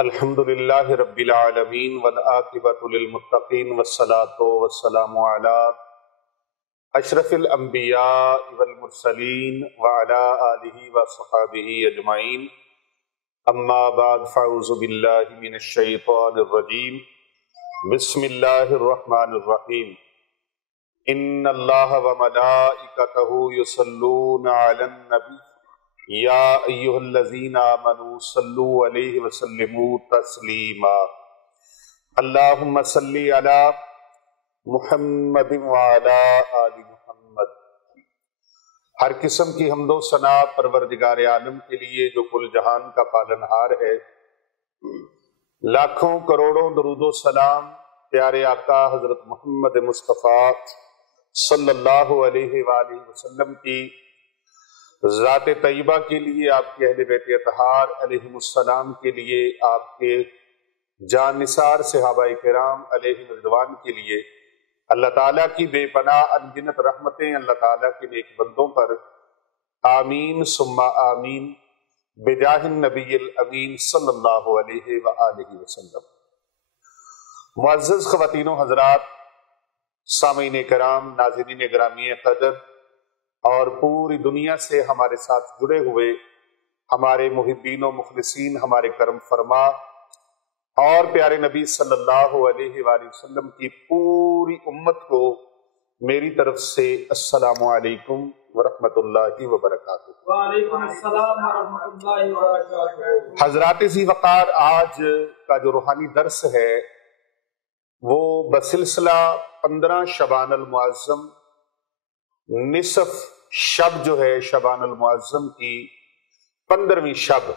الحمدللہ رب العالمین والعاقبۃ للمتقین والصلاۃ والسلام علی اشرف الانبیاء والمرسلین وعلی آلہ وصحبہ اجمعین، اما بعد فاعوذ باللہ من الشیطان الرجیم، بسم اللہ الرحمن الرحیم۔ ان اللہ وملائکتہ یصلون علی النبی یا ایہا الذین آمنوا صلوا علیہ وسلموا تسلیما۔ اللہم صلی علی محمد وعلی آل محمد۔ ہر قسم کی حمد و ثنا پروردگار عالم کے لیے جو کل جہان کا پالنہار ہے۔ لاکھوں کروڑوں درود و سلام پیارے آقا حضرت محمد مصطفیٰ صلی اللہ علیہ وآلہ وسلم کی ذات طیبہ کے لیے، آپ کے اہل بیت اطہار علیہم السلام کے لیے، آپ کے جان نثار صحابہ کرام علیہم رضوان کے لیے، اللہ تعالیٰ کی بے پناہ انگنت رحمتیں اللہ تعالیٰ کے نیک بندوں پر آمین ثم آمین بجاہ النبی الامین صلی اللہ علیہ وآلہ وسلم۔ معزز خواتین و حضرات، سامعین کرام، ناظرین گرامی قدر اور پوری دنیا سے ہمارے ساتھ جڑے ہوئے ہمارے محبین و مخلصین، ہمارے کرم فرما اور پیارے نبی صلی اللہ علیہ وآلہ وسلم کی پوری امت کو میری طرف سے السلام علیکم ورحمۃ اللہ وبرکاتہ۔ وعلیکم السلام ورحمۃ اللہ وبرکاتہ۔ حضرات ذی وقار، آج کا جو روحانی درس ہے وہ بسلسلہ 15 شعبان المعظم، نصف شب جو ہے شعبان المعظم کی 15ویں شب،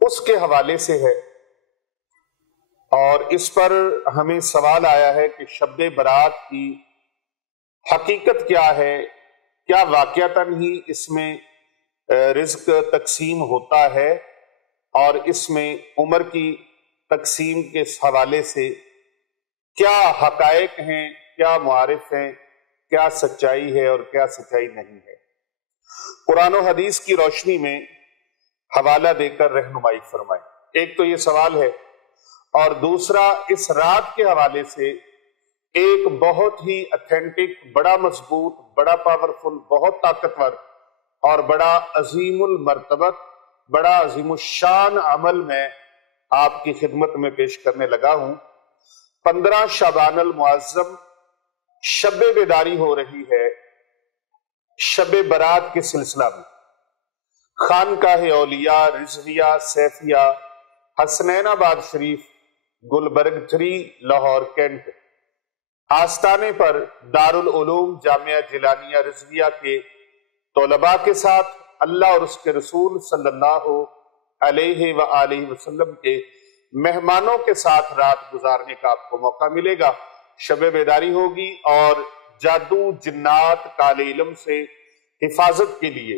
اس کے حوالے سے ہے، اور اس پر ہمیں سوال آیا ہے کہ شب برات کی حقیقت کیا ہے؟ کیا واقعتاً ہی اس میں رزق تقسیم ہوتا ہے، اور اس میں عمر کی تقسیم کے حوالے سے کیا حقائق ہیں، کیا معارف ہیں، کیا سچائی ہے اور کیا سچائی نہیں ہے؟ قرآن و حدیث کی روشنی میں حوالہ دے کر رہنمائی فرمائیں۔ ایک تو یہ سوال ہے، اور دوسرا اس رات کے حوالے سے ایک بہت ہی اتھینٹک، بڑا مضبوط، بڑا پاورفل، بہت طاقتور اور بڑا عظیم المرتبت، بڑا عظیم الشان عمل میں آپ کی خدمت میں پیش کرنے لگا ہوں۔ 15 شعبان المعظم شب بیداری ہو رہی ہے شب برات کے سلسلہ میں۔ خانقاہ اولیاء رضویہ سیفیہ حسنین آباد شریف گلبرگ 3 لاہور کینٹ، آستانے پر دارالعلوم جامعہ جیلانیہ رضویہ کے طلباء کے ساتھ اللہ اور اس کے رسول صلی اللہ علیہ وآلہ وسلم کے مہمانوں کے ساتھ رات گزارنے کا آپ کو موقع ملے گا۔ شب بیداری ہوگی، اور جادو، جنات، کالے علم سے حفاظت کے لیے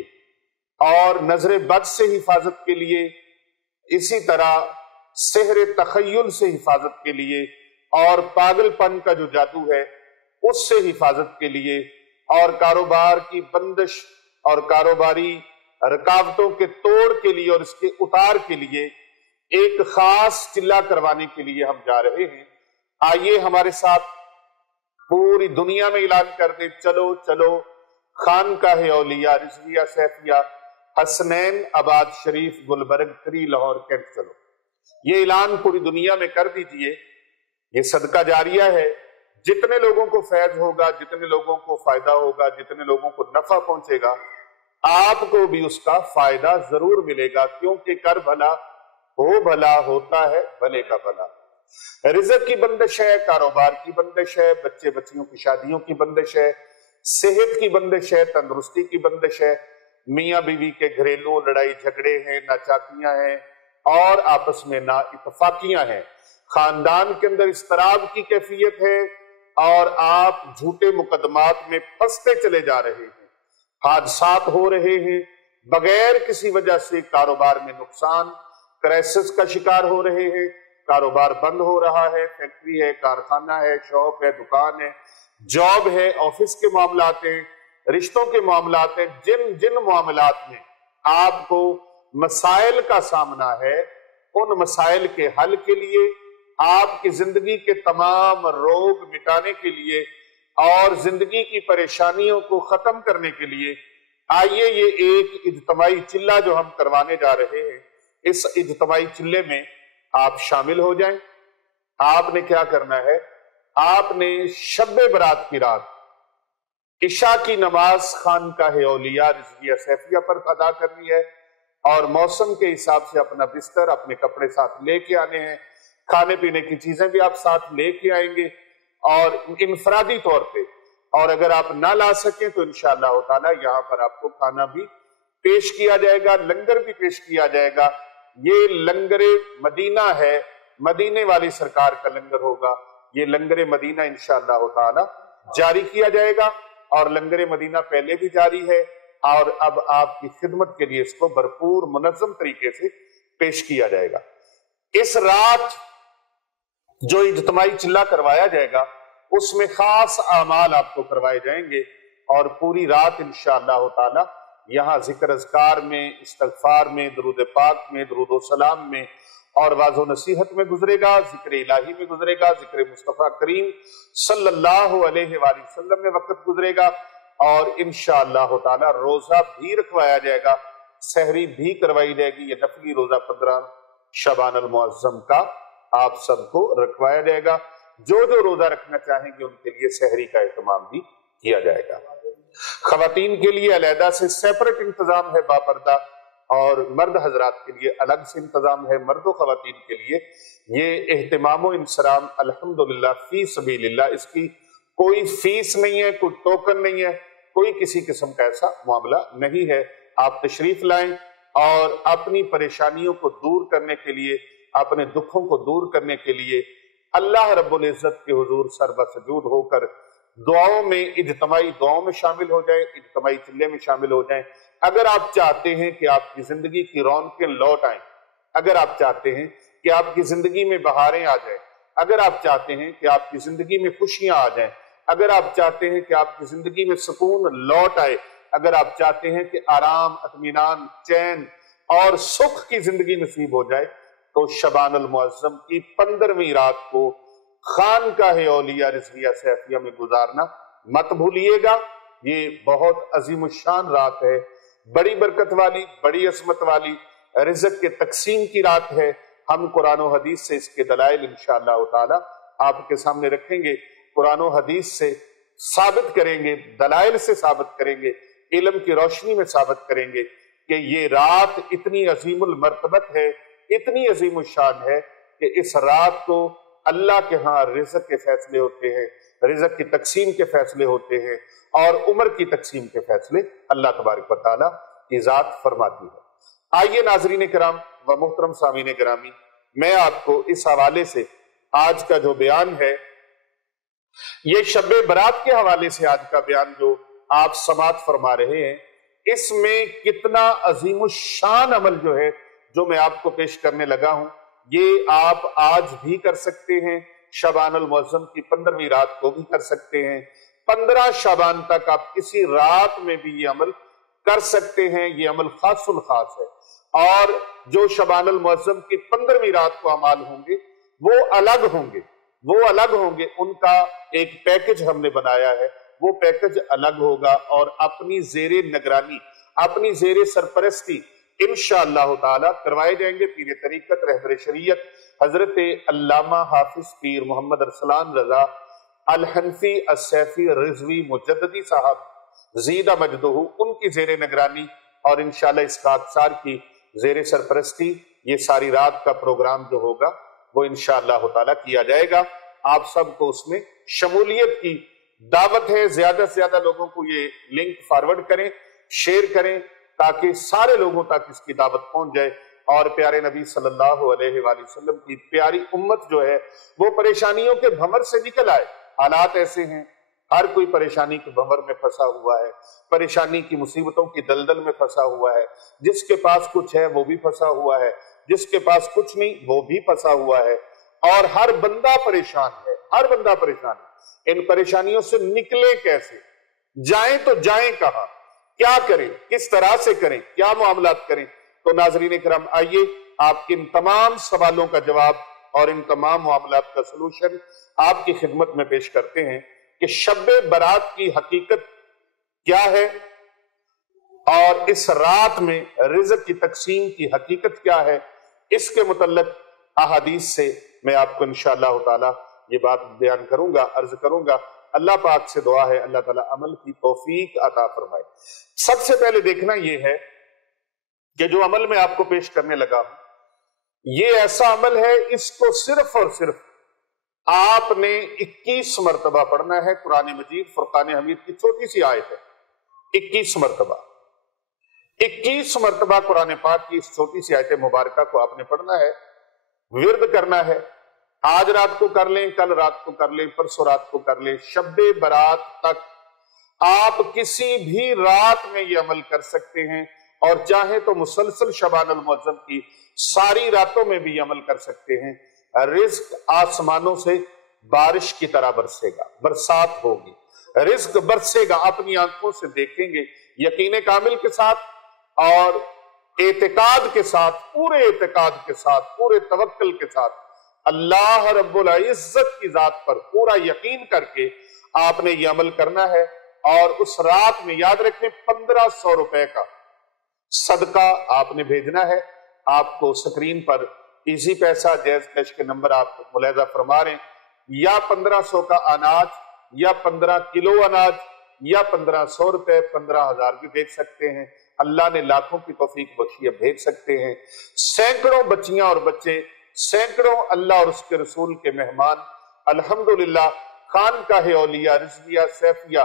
اور نظر بد سے حفاظت کے لیے، اسی طرح سحر تخیل سے حفاظت کے لیے، اور پاگل پن کا جو جادو ہے اس سے حفاظت کے لیے، اور کاروبار کی بندش اور کاروباری رکاوٹوں کے توڑ کے لیے اور اس کے اتار کے لیے ایک خاص چلہ کروانے کے لیے ہم جا رہے ہیں۔ آئیے ہمارے ساتھ پوری دنیا میں اعلان کر دیں، چلو چلو خانقاہ اولیاء رضویہ سیفیہ حسنین آباد شریف گلبرگ 3 لاہور کینٹ چلو۔ یہ اعلان پوری دنیا میں کر دیجئے، یہ صدقہ جاریہ ہے۔ جتنے لوگوں کو فیض ہوگا، جتنے لوگوں کو فائدہ ہوگا، جتنے لوگوں کو نفع پہنچے گا، آپ کو بھی اس کا فائدہ ضرور ملے گا، کیونکہ کر بھلا ہو بھلا ہوتا ہے بھلے کا بھلا۔ رزق کی بندش ہے، کاروبار کی بندش ہے، بچے بچیوں کی شادیوں کی بندش ہے، صحت کی بندش ہے، تندرستی کی بندش ہے، میاں بیوی کے گھریلو لڑائی جھگڑے ہیں، ناچاکیاں ہیں اور آپس میں نا اتفاقیاں ہیں، خاندان کے اندر اضطراب کی کیفیت ہے، اور آپ جھوٹے مقدمات میں پھنستے چلے جا رہے ہیں، حادثات ہو رہے ہیں، بغیر کسی وجہ سے کاروبار میں نقصان، کرائسس کا شکار ہو رہے ہیں، کاروبار بند ہو رہا ہے، فیکٹری ہے، کارخانہ ہے، شاپ ہے، دکان ہے، جاب ہے، آفس کے معاملات ہیں، رشتوں کے معاملات ہیں، جن معاملات میں آپ کو مسائل کا سامنا ہے، ان مسائل کے حل کے لیے، آپ کی زندگی کے تمام روگ مٹانے کے لیے اور زندگی کی پریشانیوں کو ختم کرنے کے لیے آئیے یہ ایک اجتماعی چلہ جو ہم کروانے جا رہے ہیں، اس اجتماعی چلے میں آپ شامل ہو جائیں۔ آپ نے کیا کرنا ہے؟ آپ نے شب برات کی رات عشاء کی نماز خانقاہ اولیاء رضویہ سیفیہ پر ادا کرنی ہے، اور موسم کے حساب سے اپنا بستر، اپنے کپڑے ساتھ لے کے آنے ہیں، کھانے پینے کی چیزیں بھی آپ ساتھ لے کے آئیں گے، اور انفرادی طور پہ، اور اگر آپ نہ لا سکیں تو انشاءاللہ تعالی یہاں پر آپ کو کھانا بھی پیش کیا جائے گا، لنگر بھی پیش کیا جائے گا۔ یہ لنگر مدینہ ہے، مدینے والی سرکار کا لنگر ہوگا۔ یہ لنگر مدینہ انشاءاللہ تعالی جاری کیا جائے گا، اور لنگر مدینہ پہلے بھی جاری ہے، اور اب آپ کی خدمت کے لیے اس کو بھرپور منظم طریقے سے پیش کیا جائے گا۔ اس رات جو اجتماعی چلہ کروایا جائے گا اس میں خاص اعمال آپ کو کروائے جائیں گے، اور پوری رات انشاءاللہ تعالی یہاں ذکر اذکار میں، استغفار میں، درود پاک میں، درود و سلام میں، اور واعظ و نصیحت میں گزرے گا، ذکر الہی میں گزرے گا، ذکر مصطفیٰ کریم صلی اللہ علیہ وآلہ وسلم میں وقت گزرے گا، اور انشاءاللہ تعالی روزہ بھی رکھوایا جائے گا، سحری بھی کروائی جائے گی۔ یہ نفلی روزہ 15 شعبان المعظم کا آپ سب کو رکھوایا جائے گا۔ جو جو روزہ رکھنا چاہیں گے ان کے لیے سحری کا اہتمام بھی کیا جائے گا۔ خواتین کے لیے علیحدہ سے سیپریٹ انتظام ہے باپردہ، اور مرد حضرات کے لیے الگ سے انتظام ہے، مرد و خواتین کے لیے یہ اہتمام و انصرام الحمدللہ فی سبیل اللہ، اس کی کوئی فیس نہیں ہے، کوئی ٹوکن نہیں ہے، کوئی کسی قسم کا ایسا معاملہ نہیں ہے۔ آپ تشریف لائیں، اور اپنی پریشانیوں کو دور کرنے کے لیے، اپنے دکھوں کو دور کرنے کے لیے اللہ رب العزت کے حضور سر بسجود ہو کر دعاؤں میں، اجتماعی دعاؤں میں شامل ہو جائیں، اجتماعی چلے میں شامل ہو جائیں۔ اگر آپ چاہتے ہیں کہ آپ کی زندگی کی رونقیں لوٹ آئیں، اگر آپ چاہتے ہیں کہ آپ کی زندگی میں بہاریں آ جائیں، اگر آپ چاہتے ہیں کہ آپ کی زندگی میں خوشیاں آ جائیں، اگر آپ چاہتے ہیں کہ آپ کی زندگی میں سکون لوٹ آئے، اگر آپ چاہتے ہیں کہ آرام، اطمینان، چین اور سکھ کی زندگی نصیب ہو جائے، تو شبان المعظم کی 15ویں رات کو خانقاہ اولیاء رضویہ سیفیہ میں گزارنا مت بھولیے گا۔ یہ بہت عظیم الشان رات ہے، بڑی برکت والی، بڑی عظمت والی، رزق کے تقسیم کی رات ہے۔ ہم قرآن و حدیث سے اس کے دلائل انشاءاللہ تعالی آپ کے سامنے رکھیں گے، قرآن و حدیث سے ثابت کریں گے، دلائل سے ثابت کریں گے، علم کی روشنی میں ثابت کریں گے کہ یہ رات اتنی عظیم المرتبت ہے، اتنی عظیم الشان ہے کہ اس رات کو اللہ کے ہاں رزق کے فیصلے ہوتے ہیں، رزق کی تقسیم کے فیصلے ہوتے ہیں، اور عمر کی تقسیم کے فیصلے اللہ تبارک و تعالیٰ کی ذات فرماتی ہے۔ آئیے ناظرین کرام و محترم سامعین گرامی، میں آپ کو اس حوالے سے آج کا جو بیان ہے، یہ شب برات کے حوالے سے آج کا بیان جو آپ سماعت فرما رہے ہیں، اس میں کتنا عظیم الشان عمل جو ہے جو میں آپ کو پیش کرنے لگا ہوں، یہ آپ آج بھی کر سکتے ہیں، شعبان المعظم کی 15ویں رات کو بھی کر سکتے ہیں، 15 شعبان تک آپ کسی رات میں بھی یہ عمل کر سکتے ہیں۔ یہ عمل خاص الخاص ہے، اور جو شعبان المعظم کی 15ویں رات کو اعمال ہوں گے وہ الگ ہوں گے، وہ الگ ہوں گے، ان کا ایک پیکج ہم نے بنایا ہے، وہ پیکج الگ ہوگا، اور اپنی زیر نگرانی، اپنی زیر سرپرستی انشاءاللہ تعالی کروائے جائیں گے پیر طریقت رہبر شریعت حضرت علامہ حافظ پیر محمد ارسلان رضا الحنفی السیفی رضوی مجددی صاحب زیدہ مجدہ، ان کی زیر نگرانی اور انشاءاللہ اس خاکسار کی زیر سرپرستی یہ ساری رات کا پروگرام جو ہوگا وہ انشاءاللہ تعالی کیا جائے گا۔ آپ سب کو اس میں شمولیت کی دعوت ہے، زیادہ سے زیادہ لوگوں کو یہ لنک فارورڈ کریں، شیئر کریں، تاکہ سارے لوگوں تک اس کی دعوت پہنچ جائے، اور پیارے نبی صلی اللہ علیہ وآلہ وسلم کی پیاری امت جو ہے وہ پریشانیوں کے بھنور سے نکل آئے۔ حالات ایسے ہیں، ہر کوئی پریشانی کے بھنور میں پھنسا ہوا ہے، پریشانی کی مصیبتوں کی دلدل میں پھنسا ہوا ہے، جس کے پاس کچھ ہے وہ بھی پھنسا ہوا ہے، جس کے پاس کچھ نہیں وہ بھی پھنسا ہوا ہے، اور ہر بندہ پریشان ہے، ہر بندہ پریشان ہے۔ ان پریشانیوں سے نکلیں کیسے، جائیں تو جائیں کہاں، کیا کریں، کس طرح سے کریں، کیا معاملات کریں؟ تو ناظرین کرام آئیے آپ کے ان تمام سوالوں کا جواب اور ان تمام معاملات کا سلوشن آپ کی خدمت میں پیش کرتے ہیں کہ شب برات کی حقیقت کیا ہے اور اس رات میں رزق کی تقسیم کی حقیقت کیا ہے، اس کے متعلق احادیث سے میں آپ کو انشاءاللہ تعالی یہ بات بیان کروں گا، عرض کروں گا۔ اللہ پاک سے دعا ہے اللہ تعالیٰ عمل کی توفیق عطا فرمائے۔ سب سے پہلے دیکھنا یہ ہے کہ جو عمل میں آپ کو پیش کرنے لگا ہوں، یہ ایسا عمل ہے، اس کو صرف اور صرف آپ نے 21 مرتبہ پڑھنا ہے۔ قرآن مجید فرقان حمید کی چھوٹی سی آیت ہے، 21 مرتبہ 21 مرتبہ قرآن پاک کی اس چھوٹی سی آیت مبارکہ کو آپ نے پڑھنا ہے، ورد کرنا ہے۔ آج رات کو کر لیں، کل رات کو کر لیں، پرسوں رات کو کر لیں، شب برات تک آپ کسی بھی رات میں یہ عمل کر سکتے ہیں، اور چاہیں تو مسلسل شبان المعظم کی ساری راتوں میں بھی یہ عمل کر سکتے ہیں۔ رزق آسمانوں سے بارش کی طرح برسے گا، برسات ہوگی، رزق برسے گا، اپنی آنکھوں سے دیکھیں گے، یقین کامل کے ساتھ اور اعتقاد کے ساتھ، پورے اعتقاد کے ساتھ، پورے توکل کے ساتھ، اللہ رب العزت کی ذات پر پورا یقین کر کے آپ نے یہ عمل کرنا ہے۔ اور اس رات میں یاد رکھیں 1500 روپے کا صدقہ آپ نے بھیجنا ہے۔ آپ کو سکرین پر ایزی پیسہ جیز کیش کے نمبر آپ ملاحظہ فرما رہے ہیں، یا 1500 کا اناج، یا 15 کلو اناج، یا 1500 روپے، 15,000 بھی بھیج سکتے ہیں۔ اللہ نے لاکھوں کی توفیق بخشی ہے، بھیج سکتے ہیں۔ سینکڑوں بچیاں اور بچے، سینکڑوں اللہ اور اس کے رسول کے مہمان الحمدللہ خانقاہ اولیاء رضویہ سیفیہ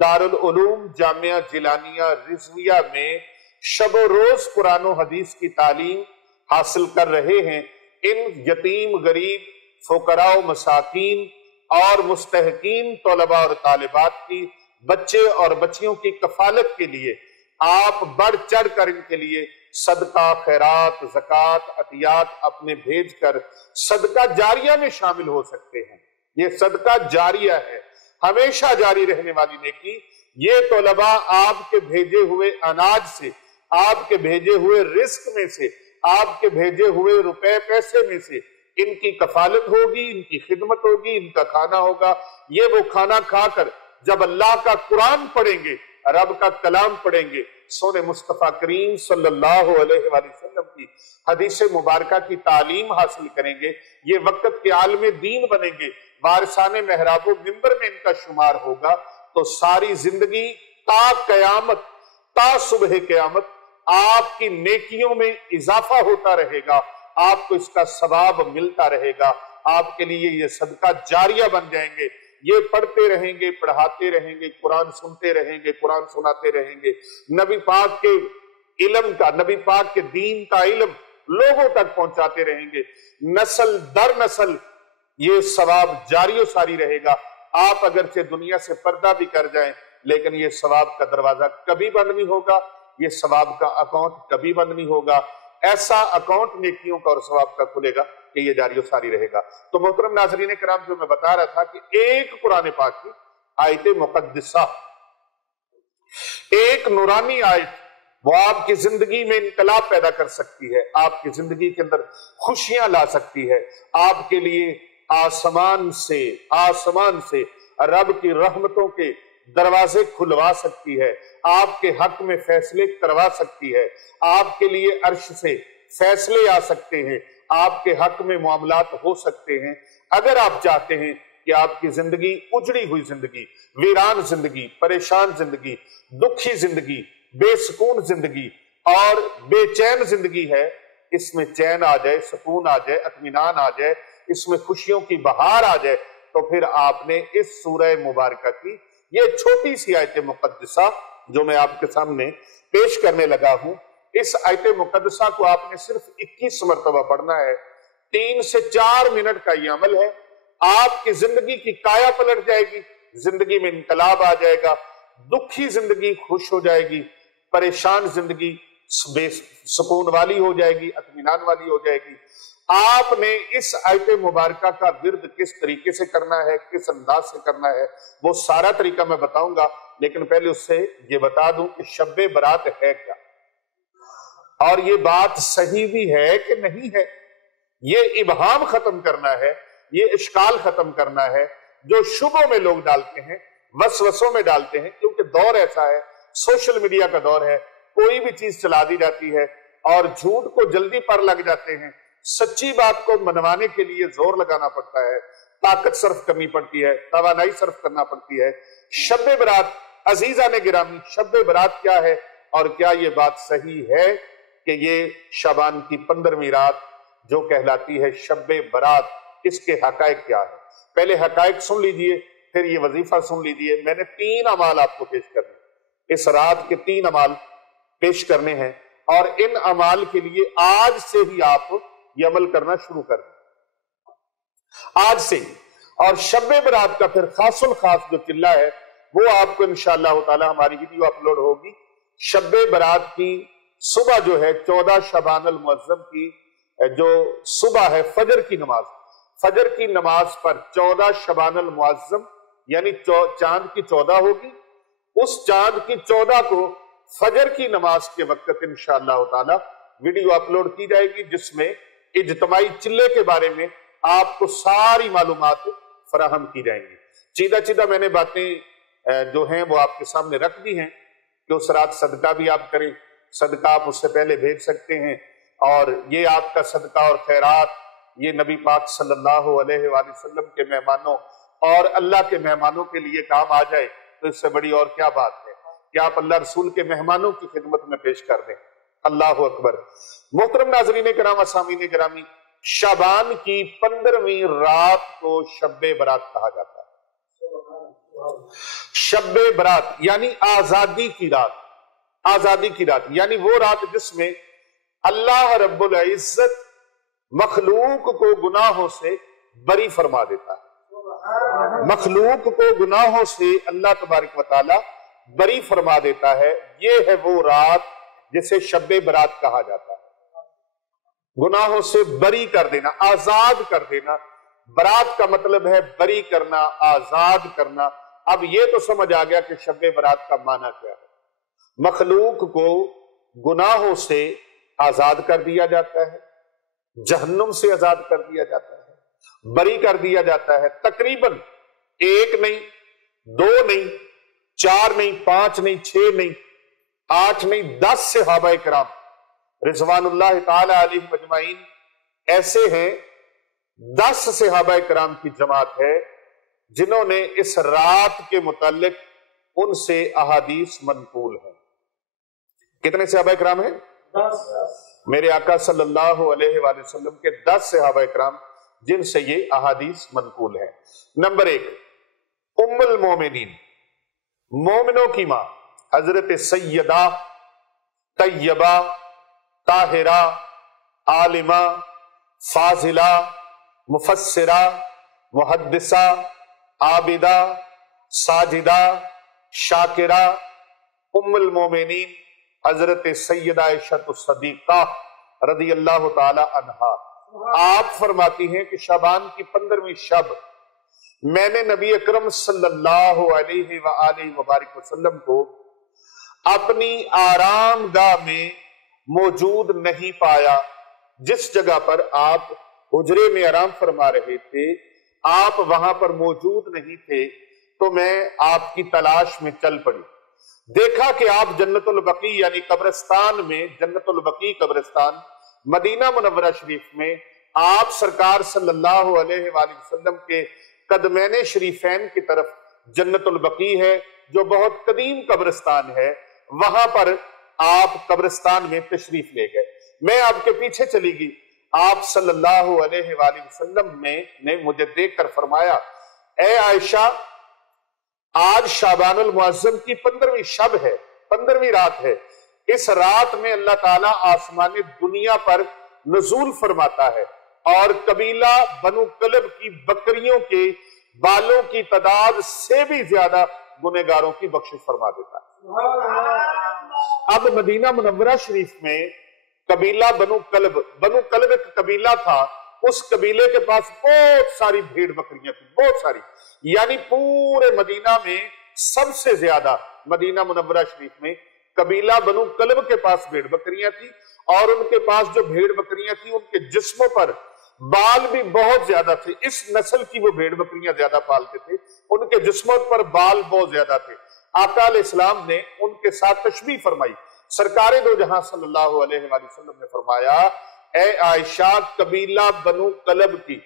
دارالعلوم جامعہ جیلانیہ رضویہ میں شب و روز قرآن و حدیث کی تعلیم حاصل کر رہے ہیں۔ ان یتیم، غریب، فقراء و مساکین اور مستحقین طلباء اور طالبات کی، بچے اور بچیوں کی کفالت کے لیے آپ بڑھ چڑھ کر ان کے لیے صدقہ، خیرات، زکوٰۃ، عطیات اپنے بھیج کر صدقہ جاریہ میں شامل ہو سکتے ہیں۔ یہ صدقہ جاریہ ہے، ہمیشہ جاری رہنے والی نیکی۔ یہ طلباء آپ کے بھیجے ہوئے اناج سے، آپ کے بھیجے ہوئے رزق میں سے، آپ کے بھیجے ہوئے روپے پیسے میں سے ان کی کفالت ہوگی، ان کی خدمت ہوگی، ان کا کھانا ہوگا۔ یہ وہ کھانا کھا کر جب اللہ کا قرآن پڑھیں گے، رب کا کلام پڑھیں گے، سونے مصطفیٰ کریم صلی اللہ علیہ وآلہ وسلم کی حدیث مبارکہ کی تعلیم حاصل کریں گے، یہ وقت کے عالم دین بنیں گے، وارثان محراب و منبر میں ان کا شمار ہوگا، تو ساری زندگی تا قیامت، تا صبح قیامت آپ کی نیکیوں میں اضافہ ہوتا رہے گا، آپ کو اس کا ثواب ملتا رہے گا، آپ کے لیے یہ صدقہ جاریہ بن جائیں گے۔ یہ پڑھتے رہیں گے، پڑھاتے رہیں گے، قرآن سنتے رہیں گے، قرآن سناتے رہیں گے، نبی پاک کے علم کا، نبی پاک کے دین کا علم لوگوں تک پہنچاتے رہیں گے، نسل در نسل یہ ثواب جاری و ساری رہے گا۔ آپ اگرچہ دنیا سے پردہ بھی کر جائیں، لیکن یہ ثواب کا دروازہ کبھی بند نہیں ہوگا، یہ ثواب کا اکاؤنٹ کبھی بند نہیں ہوگا۔ ایسا اکاؤنٹ نیکیوں کا اور ثواب کا کھلے گا کہ یہ جاری و ساری رہے گا۔ تو محترم ناظرین کرام، جو میں بتا رہا تھا کہ ایک قرآن پاک کی آیت مقدسہ، ایک نورانی آیت، وہ آپ کی زندگی میں انقلاب پیدا کر سکتی ہے، آپ کی زندگی کے اندر خوشیاں لا سکتی ہے، آپ کے لیے آسمان سے رب کی رحمتوں کے دروازے کھلوا سکتی ہے، آپ کے حق میں فیصلے کروا سکتی ہے، آپ کے لیے عرش سے فیصلے آ سکتے ہیں، آپ کے حق میں معاملات ہو سکتے ہیں۔ اگر آپ چاہتے ہیں کہ آپ کی زندگی اجڑی ہوئی زندگی، ویران زندگی، پریشان زندگی، دکھی زندگی، بے سکون زندگی اور بے چین زندگی ہے، اس میں چین آ جائے، سکون آ جائے، اطمینان آ جائے، اس میں خوشیوں کی بہار آ جائے، تو پھر آپ نے اس سورہ مبارکہ کی یہ چھوٹی سی آیت مقدسہ جو میں آپ کے سامنے پیش کرنے لگا ہوں، اس آیت مقدسہ کو آپ نے صرف 21 مرتبہ پڑھنا ہے۔ 3 سے 4 منٹ کا یہ عمل ہے، آپ کی زندگی کی کایا پلٹ جائے گی، زندگی میں انقلاب آ جائے گا، دکھی زندگی خوش ہو جائے گی، پریشان زندگی بے سکون والی ہو جائے گی، اطمینان والی ہو جائے گی۔ آپ نے اس آیت مبارکہ کا ورد کس طریقے سے کرنا ہے، کس انداز سے کرنا ہے، وہ سارا طریقہ میں بتاؤں گا، لیکن پہلے اس سے یہ بتا دوں کہ شب برات ہے کیا۔ اور یہ بات صحیح بھی ہے کہ نہیں ہے، یہ ابہام ختم کرنا ہے، یہ اشکال ختم کرنا ہے جو شبہوں میں لوگ ڈالتے ہیں، وسوسوں میں ڈالتے ہیں، کیونکہ دور ایسا ہے، سوشل میڈیا کا دور ہے، کوئی بھی چیز چلا دی جاتی ہے اور جھوٹ کو جلدی پر لگ جاتے ہیں، سچی بات کو منوانے کے لیے زور لگانا پڑتا ہے، طاقت صرف کرنی پڑتی ہے، توانائی صرف کرنا پڑتی ہے۔ شب برات، عزیزان گرامی، شب برات کیا ہے اور کیا یہ بات صحیح ہے کہ یہ شعبان کی 15ویں رات جو کہلاتی ہے شب برات، اس کے حقائق کیا ہے؟ پہلے حقائق سن لیجئے، پھر یہ وظیفہ سن لیجئے۔ میں نے 3 اعمال آپ کو پیش کرنے، اس رات کے 3 اعمال پیش کرنے ہیں، اور ان اعمال کے لیے آج سے ہی آپ یہ عمل کرنا شروع کر دیں، آج سے ہی۔ اور شب برات کا پھر خاص الخاص جو چلہ ہے وہ آپ کو انشاءاللہ تعالی ہماری ویڈیو اپلوڈ ہوگی۔ شب برات کی صبح جو ہے 14 شعبان المعظم کی جو صبح ہے فجر کی نماز، فجر کی نماز پر 14 شعبان المعظم یعنی چاند کی 14 ہوگی، اس چاند کی 14 کو فجر کی نماز کے وقت انشاءاللہ تعالی ویڈیو اپلوڈ کی جائے گی، جس میں اجتماعی چلے کے بارے میں آپ کو ساری معلومات فراہم کی جائیں گی۔ چیدہ میں نے باتیں جو ہیں وہ آپ کے سامنے رکھ دی ہیں کہ اس رات صدقہ بھی آپ کریں، صدقہ آپ اس سے پہلے بھیج سکتے ہیں، اور یہ آپ کا صدقہ اور خیرات یہ نبی پاک صلی اللہ علیہ وآلہ وسلم کے مہمانوں اور اللہ کے مہمانوں کے لیے کام آ جائے تو اس سے بڑی اور کیا بات ہے کہ آپ اللہ رسول کے مہمانوں کی خدمت میں پیش کر دیں۔ اللہ اکبر۔ محترم ناظرین کرام، سامعین گرامی، شعبان کی 15ویں رات کو شب برات کہا جاتا ہے۔ شب برات یعنی آزادی کی رات، آزادی کی رات یعنی وہ رات جس میں اللہ رب العزت مخلوق کو گناہوں سے بری فرما دیتا ہے، مخلوق کو گناہوں سے اللہ تبارک و تعالی بری فرما دیتا ہے۔ یہ ہے وہ رات جسے شب برات کہا جاتا ہے، گناہوں سے بری کر دینا، آزاد کر دینا۔ برات کا مطلب ہے بری کرنا، آزاد کرنا۔ اب یہ تو سمجھ آ گیا کہ شب برات کا معنی کیا ہے۔ مخلوق کو گناہوں سے آزاد کر دیا جاتا ہے، جہنم سے آزاد کر دیا جاتا ہے، بری کر دیا جاتا ہے۔ تقریباً 1 نہیں، 2 نہیں، 4 نہیں، 5 نہیں، 6 نہیں، 8 نہیں، 10 صحابہ کرام رضوان اللہ تعالی علیہم اجمعین ایسے ہیں، 10 صحابہ کرام کی جماعت ہے جنہوں نے اس رات کے متعلق ان سے احادیث منقول ہیں۔ کتنے صحابہ کرام ہیں؟ 10۔ میرے آقا صلی اللہ علیہ وآلہ وسلم کے 10 صحابہ کرام جن سے یہ احادیث منقول ہیں۔ نمبر 1، ام المومنین، مومنوں کی ماں، حضرت سیدہ طیبہ طاہرہ عالمہ فاضلہ مفسرہ محدثہ عابدہ ساجدہ شاکرہ ام المومنین حضرت سیدہ عائشہ الصدیقہ رضی اللہ تعالی عنہا۔ آپ فرماتی ہیں کہ شعبان کی 15ویں شب میں نے نبی اکرم صلی اللہ علیہ وآلہ وبارک وسلم کو اپنی آرام گاہ میں موجود نہیں پایا، جس جگہ پر آپ حجرے میں آرام فرما رہے تھے آپ وہاں پر موجود نہیں تھے، تو میں آپ کی تلاش میں چل پڑی۔ دیکھا کہ آپ جنت البقیع یعنی قبرستان میں، جنت البقیع قبرستان مدینہ منورہ شریف میں آپ سرکار صلی اللہ علیہ وآلہ وسلم کے قدمین شریفین کی طرف جنت البقیع ہے جو بہت قدیم قبرستان ہے، وہاں پر آپ قبرستان میں تشریف لے گئے۔ میں آپ کے پیچھے چلی گئی، آپ صلی اللہ علیہ وآلہ وسلم نے مجھے دیکھ کر فرمایا، اے عائشہ، آج شعبان المعظم کی 15ویں شب ہے، 15ویں رات ہے۔ اس رات میں اللہ تعالیٰ آسمان دنیا پر نزول فرماتا ہے اور قبیلہ بنو کلب کی بکریوں کے بالوں کی تعداد سے بھی زیادہ گنہگاروں کی بخشش فرما دیتا ہے۔ اب مدینہ منورہ شریف میں قبیلہ بنو کلب ایک قبیلہ تھا، اس قبیلے کے پاس بہت ساری بھیڑ بکریاں تھیں، بہت ساری، یعنی پورے مدینہ میں سب سے زیادہ مدینہ منورہ شریف میں قبیلہ بنو کلب کے پاس بھیڑ بکریاں تھی اور ان کے پاس جو بھیڑ بکریاں تھی ان کے جسموں پر بال بھی بہت زیادہ تھے. اس نسل کی وہ بھیڑ بکریاں زیادہ پالتے تھے, ان کے جسموں پر بال بہت زیادہ تھے. آقا علیہ السلام نے ان کے ساتھ تشبیہ فرمائی. سرکار دو جہاں صلی اللہ علیہ وآلہ وسلم نے فرمایا, اے عائشہ قبیلہ بنو کلب کی,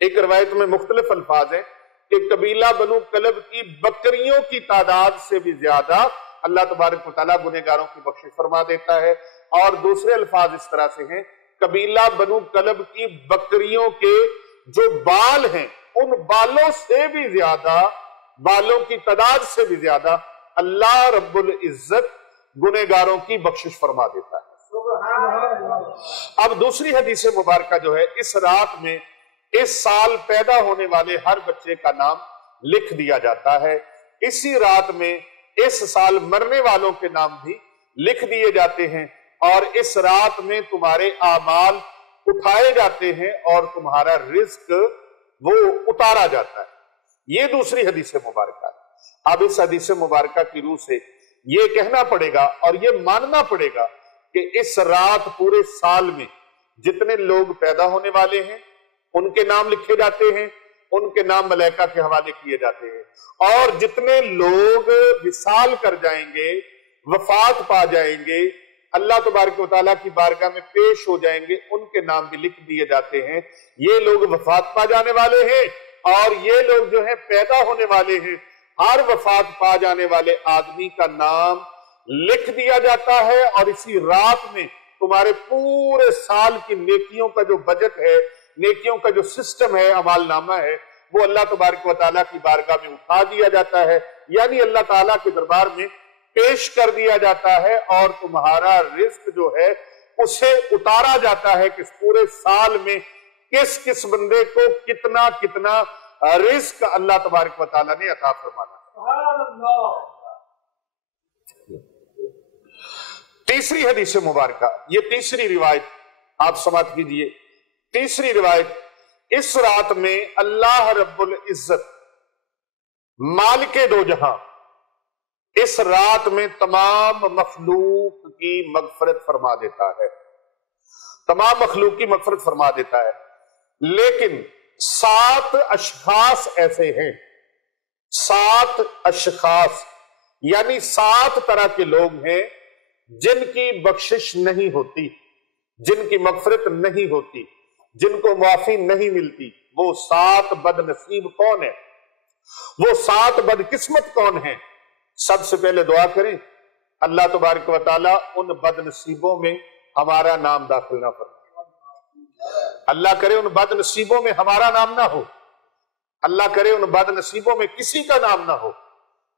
ایک روایت میں مختلف الفاظ ہیں کہ قبیلہ بنو کلب کی بکریوں کی تعداد سے بھی زیادہ اللہ تبارک و تعالیٰ گنہگاروں کی بخشش فرما دیتا ہے. اور دوسرے الفاظ اس طرح سے ہیں, قبیلہ بنو کلب کی بکریوں کے جو بال ہیں ان بالوں سے بھی زیادہ, بالوں کی تعداد سے بھی زیادہ اللہ رب العزت گنہگاروں کی بخشش فرما دیتا ہے. اب دوسری حدیث مبارکہ جو ہے, اس رات میں اس سال پیدا ہونے والے ہر بچے کا نام لکھ دیا جاتا ہے. اسی رات میں اس سال مرنے والوں کے نام بھی لکھ دیے جاتے ہیں اور اس رات میں تمہارے اعمال اٹھائے جاتے ہیں اور تمہارا رزق وہ اتارا جاتا ہے. یہ دوسری حدیث مبارکہ ہے. اب اس حدیث مبارکہ کی روح سے یہ کہنا پڑے گا اور یہ ماننا پڑے گا کہ اس رات پورے سال میں جتنے لوگ پیدا ہونے والے ہیں ان کے نام لکھے جاتے ہیں, ان کے نام ملائکہ کے حوالے کیے جاتے ہیں, اور جتنے لوگ وصال کر جائیں گے, وفات پا جائیں گے, اللہ تبارک و تعالیٰ کی بارگاہ میں پیش ہو جائیں گے, ان کے نام بھی لکھ دیے جاتے ہیں. یہ لوگ وفات پا جانے والے ہیں اور یہ لوگ جو ہیں پیدا ہونے والے ہیں. ہر وفات پا جانے والے آدمی کا نام لکھ دیا جاتا ہے اور اسی رات میں تمہارے پورے سال کی نیکیوں کا جو بجٹ ہے, نیکیوں کا جو سسٹم ہے, اعمال نامہ ہے, وہ اللہ تبارک و تعالیٰ کی بارگاہ میں اٹھا دیا جاتا ہے, یعنی اللہ تعالیٰ کے دربار میں پیش کر دیا جاتا ہے اور تمہارا رزق جو ہے اسے اتارا جاتا ہے کہ پورے سال میں کس کس بندے کو کتنا کتنا رزق اللہ تبارک و تعالیٰ نے عطا فرمانا. سبحان اللہ. تیسری حدیث مبارکہ, یہ تیسری روایت آپ سماعت کیجئے. تیسری روایت, اس رات میں اللہ رب العزت مالک دو جہاں اس رات میں تمام مخلوق کی مغفرت فرما دیتا ہے, تمام مخلوق کی مغفرت فرما دیتا ہے. لیکن 7 اشخاص ایسے ہیں, 7 اشخاص یعنی 7 طرح کے لوگ ہیں جن کی بخشش نہیں ہوتی, جن کی مغفرت نہیں ہوتی, جن کو معافی نہیں ملتی. وہ 7 بد نصیب کون ہیں, وہ 7 بدقسمت کون ہیں؟ سب سے پہلے دعا کریں اللہ تبارک و تعالیٰ ان بد نصیبوں میں ہمارا نام داخل نہ فرمائے. اللہ کرے ان بد نصیبوں میں ہمارا نام نہ ہو, اللہ کرے ان بد نصیبوں میں کسی کا نام نہ ہو.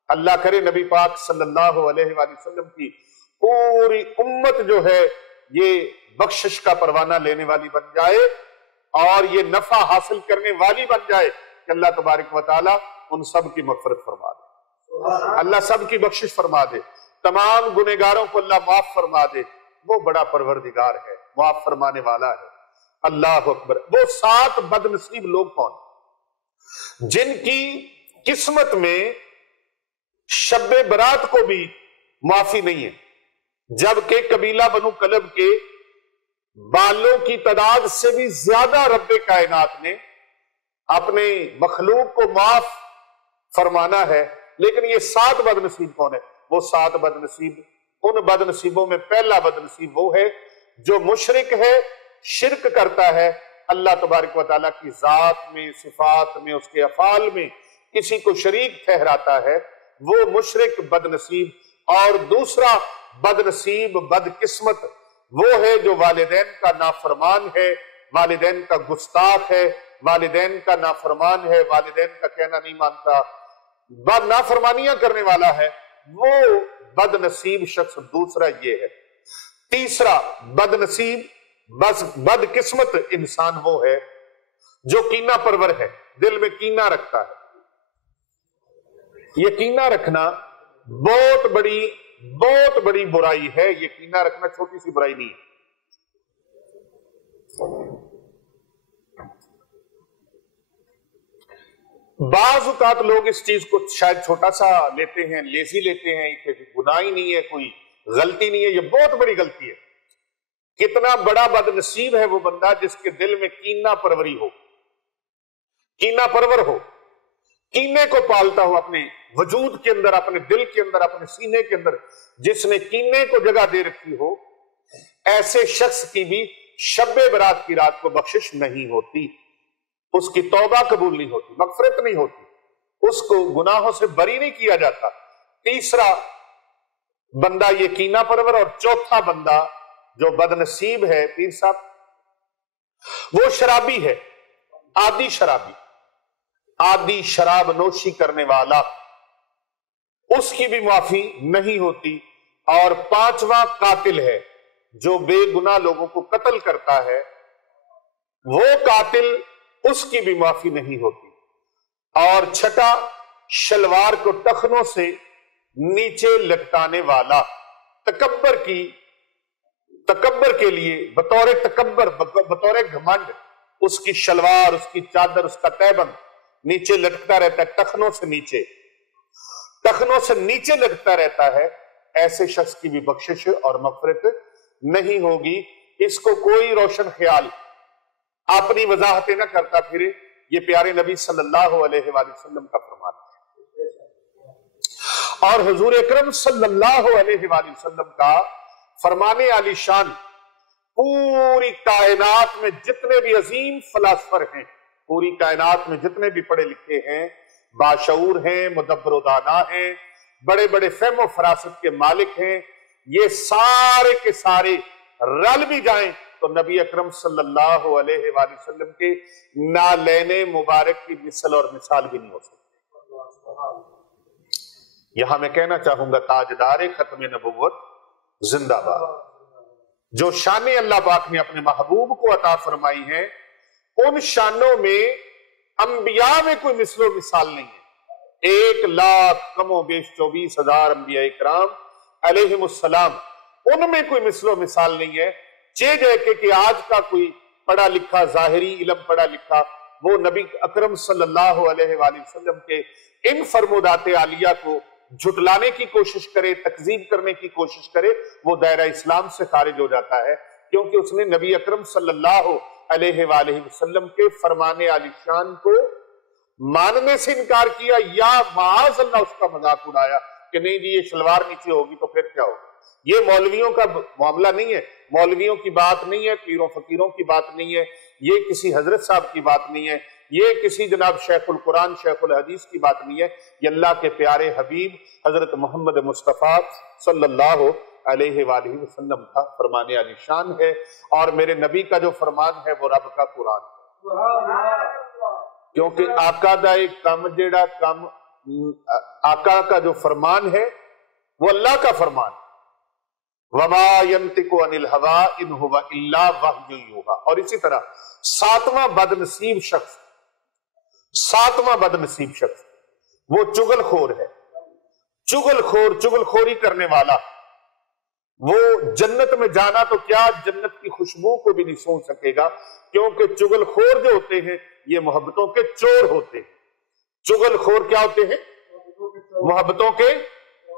اللہ کرے نبی پاک صلی اللہ علیہ وآلہ وسلم کی پوری امت جو ہے یہ بخشش کا پروانہ لینے والی بن جائے اور یہ نفع حاصل کرنے والی بن جائے کہ اللہ تبارک و تعالیٰ ان سب کی مغفرت فرما دے, اللہ سب کی بخشش فرما دے, تمام گنہگاروں کو اللہ معاف فرما دے. وہ بڑا پروردگار ہے, معاف فرمانے والا ہے. اللہ اکبر. وہ 7 بد نصیب لوگ کون, جن کی قسمت میں شب برات کو بھی معافی نہیں ہے, جبکہ قبیلہ بنو کلب کے بالوں کی تعداد سے بھی زیادہ رب کائنات نے اپنے مخلوق کو معاف فرمانا ہے. لیکن یہ 7 بد نصیب کون ہے؟ وہ 7 بد نصیب, ان بد نصیبوں میں پہلا بد نصیب وہ ہے جو مشرک ہے, شرک کرتا ہے, اللہ تبارک و تعالیٰ کی ذات میں, صفات میں, اس کے افعال میں کسی کو شریک ٹھہراتا ہے, وہ مشرک بد نصیب. اور دوسرا بد نصیب, بد قسمت وہ ہے جو والدین کا نافرمان ہے, والدین کا گستاخ ہے, والدین کا نافرمان ہے, والدین کا کہنا نہیں مانتا, نافرمانیاں کرنے والا ہے. وہ بد نصیب شخص دوسرا یہ ہے. تیسرا بد نصیب, بد قسمت انسان وہ ہے جو کینہ پرور ہے, دل میں کینہ رکھتا ہے. یہ کینہ رکھنا بہت بڑی برائی ہے. یہ کینہ رکھنا چھوٹی سی برائی نہیں ہے. بعض اوقات لوگ اس چیز کو شاید چھوٹا سا لیتے ہیں, لیزی لیتے ہیں کہ گناہ ہی نہیں ہے, کوئی غلطی نہیں ہے، یہ بہت بڑی غلطی ہے۔ کتنا بڑا بد نصیب ہے وہ بندہ جس کے دل میں کینہ پروری ہو، کینہ پرور ہو، کینے کو پالتا ہو اپنے وجود کے اندر، اپنے دل کے اندر، اپنے سینے کے اندر، جس نے کینے کو جگہ دے رکھی ہو، ایسے شخص کی بھی شب برات کی رات کو بخشش نہیں ہوتی، اس کی توبہ قبول نہیں ہوتی، مغفرت نہیں ہوتی، اس کو گناہوں سے بری نہیں کیا جاتا۔ تیسرا بندہ یہ کینہ پرور، اور چوتھا بندہ جو بد نصیب ہے پیر صاحب، وہ شرابی ہے، عادی شرابی، عادی شراب نوشی کرنے والا، اس کی بھی معافی نہیں ہوتی۔ اور پانچواں قاتل ہے، جو بے گناہ لوگوں کو قتل کرتا ہے، وہ قاتل، اس کی بھی معافی نہیں ہوتی۔ اور چھٹا شلوار کو ٹخنوں سے نیچے لٹکانے والا، تکبر کے لیے بطور تکبر، بطور گھمنڈ، اس کی شلوار، اس کی چادر، اس کا تہبند نیچے لٹکتا رہتا ہے، ٹخنوں سے نیچے لٹکتا رہتا ہے، ایسے شخص کی بھی بخشش اور مغفرت نہیں ہوگی۔ اس کو کوئی روشن خیال اپنی وضاحتیں نہ کرتا پھرے، یہ پیارے نبی صلی اللہ علیہ وآلہ وسلم کا فرمان ہے۔ اور حضور اکرم صلی اللہ علیہ وآلہ وسلم کا فرمان عالی شان، پوری کائنات میں جتنے بھی عظیم فلاسفر ہیں، پوری کائنات میں جتنے بھی پڑھے لکھے ہیں، باشعور ہیں، مدبر و دانا ہیں، بڑے بڑے فہم و فراست کے مالک ہیں، یہ سارے کے سارے رل بھی جائیں تو نبی اکرم صلی اللہ علیہ وآلہ وسلم کے نالین مبارک کی مثل اور مثال بھی نہیں ہو سکتی۔ یہاں میں کہنا چاہوں گا، تاجدار ختم نبوت زندہ باد، جو شانیں اللہ پاک نے اپنے محبوب کو عطا فرمائی ہیں، ان شانوں میں انبیاء میں کوئی مثل و مثال نہیں ہے۔ 1,00,000 کم و بیش 24,000 انبیاء اکرام علیہم السلام، ان میں کوئی مثل و مثال نہیں ہے۔ کہ آج کا کوئی پڑھا لکھا ظاہری علم پڑھا لکھا وہ نبی اکرم صلی اللہ علیہ وآلہ وسلم کے ان فرمودات عالیہ کو جھٹلانے کی کوشش کرے، تکذیب کرنے کی کوشش کرے، وہ دائرہ اسلام سے خارج ہو جاتا ہے، کیونکہ اس نے نبی اکرم صلی اللہ علیہ وآلہ وسلم کے فرمان عالی شان کو ماننے سے انکار کیا، یا معاذ اللہ اس کا مذاق اڑایا کہ نہیں جی یہ شلوار نیچے ہوگی تو پھر کیا ہوگا۔ یہ مولویوں کا معاملہ نہیں ہے، مولویوں کی بات نہیں ہے، پیروں فقیروں کی بات نہیں ہے، یہ کسی حضرت صاحب کی بات نہیں ہے، یہ کسی جناب شیخ القرآن شیخ الحدیث کی بات نہیں ہے، یہ اللہ کے پیارے حبیب حضرت محمد مصطفیٰ صلی اللہ علیہ وآلہ وسلم کا فرمان عالی شان ہے، اور میرے نبی کا جو فرمان ہے وہ رب کا قرآن ہے، کیونکہ آقا دا ایک کم جیڑا کم، آقا کا جو فرمان ہے وہ اللہ کا فرمان ہے، وَمَا يَنْتِقُ عَنِ الْهَوَىٰ إِنْ هُوَ إِلَّا وَحْيٌ يُوحَىٰ۔ اور اسی طرح ساتواں بد نصیب شخص وہ چغل خور ہے، چغل خوری کرنے والا، وہ جنت میں جانا تو کیا جنت کی خوشبو کو بھی نہیں سونگھ سکے گا، کیونکہ چغل خور جو ہوتے ہیں یہ محبتوں کے چور ہوتے ہیں۔ چغل خور کیا ہوتے ہیں؟ محبتوں کے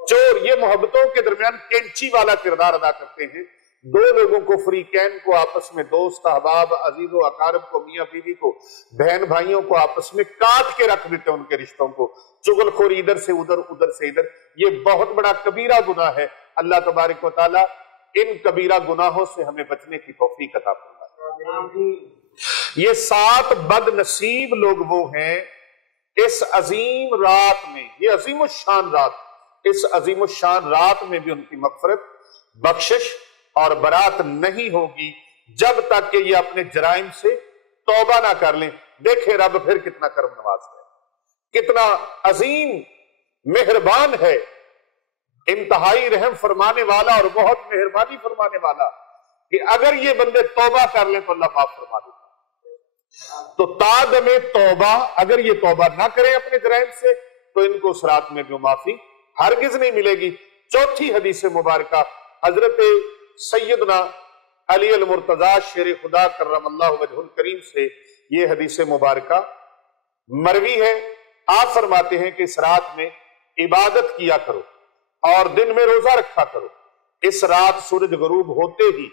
چور، یہ محبتوں کے درمیان کینچی والا کردار ادا کرتے ہیں، دو لوگوں کو، فریقین کو آپس میں، دوست احباب عزیز و اقارب کو، میاں بیوی کو، بہن بھائیوں کو آپس میں کاٹ کے رکھ دیتے ہیں ان کے رشتوں کو۔ چغل خوری ادھر سے ادھر، ادھر سے ادھر، یہ بہت بڑا کبیرہ گناہ ہے۔ اللہ تبارک و تعالی ان کبیرہ گناہوں سے ہمیں بچنے کی توفیق عطا فرمائے۔ یہ 7 بد نصیب لوگ وہ ہیں اس عظیم رات میں، یہ عظیم الشان رات، اس عظیم الشان رات میں بھی ان کی مغفرت، بخشش اور برات نہیں ہوگی جب تک کہ یہ اپنے جرائم سے توبہ نہ کر لیں۔ دیکھیں رب پھر کتنا کرم نواز ہے، کتنا عظیم مہربان ہے، انتہائی رحم فرمانے والا اور بہت مہربانی فرمانے والا، کہ اگر یہ بندے توبہ کر لیں تو اللہ معاف فرما دیتا۔ تو تادم توبہ، اگر یہ توبہ نہ کریں اپنے جرائم سے تو ان کو اس رات میں بھی معافی ہرگز نہیں ملے گی۔ چوتھی حدیث مبارکہ حضرت سیدنا علی المرتضیٰ شیر خدا کرم اللہ وجہ الکریم سے یہ حدیث مبارکہ مروی ہے۔ آپ فرماتے ہیں کہ اس رات میں عبادت کیا کرو اور دن میں روزہ رکھا کرو، اس رات سورج غروب ہوتے ہی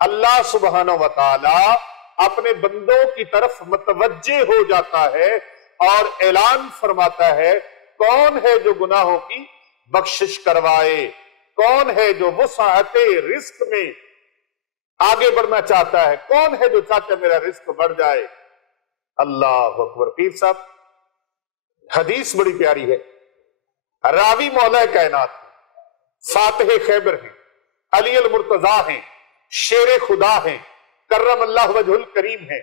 اللہ سبحانہ و تعالی اپنے بندوں کی طرف متوجہ ہو جاتا ہے اور اعلان فرماتا ہے کون ہے جو گناہوں کی بخشش کروائے، کون ہے جو وسعت رزق میں آگے بڑھنا چاہتا ہے، کون ہے جو چاہتا ہے میرا رزق بڑھ جائے۔ اللہ اکبر۔ پیر صاحب حدیث بڑی پیاری ہے، راوی مولا کائنات ہیں، فاتح خیبر ہیں، علی المرتضیٰ ہیں، شیر خدا ہیں، کرم اللہ وجہ الکریم ہیں،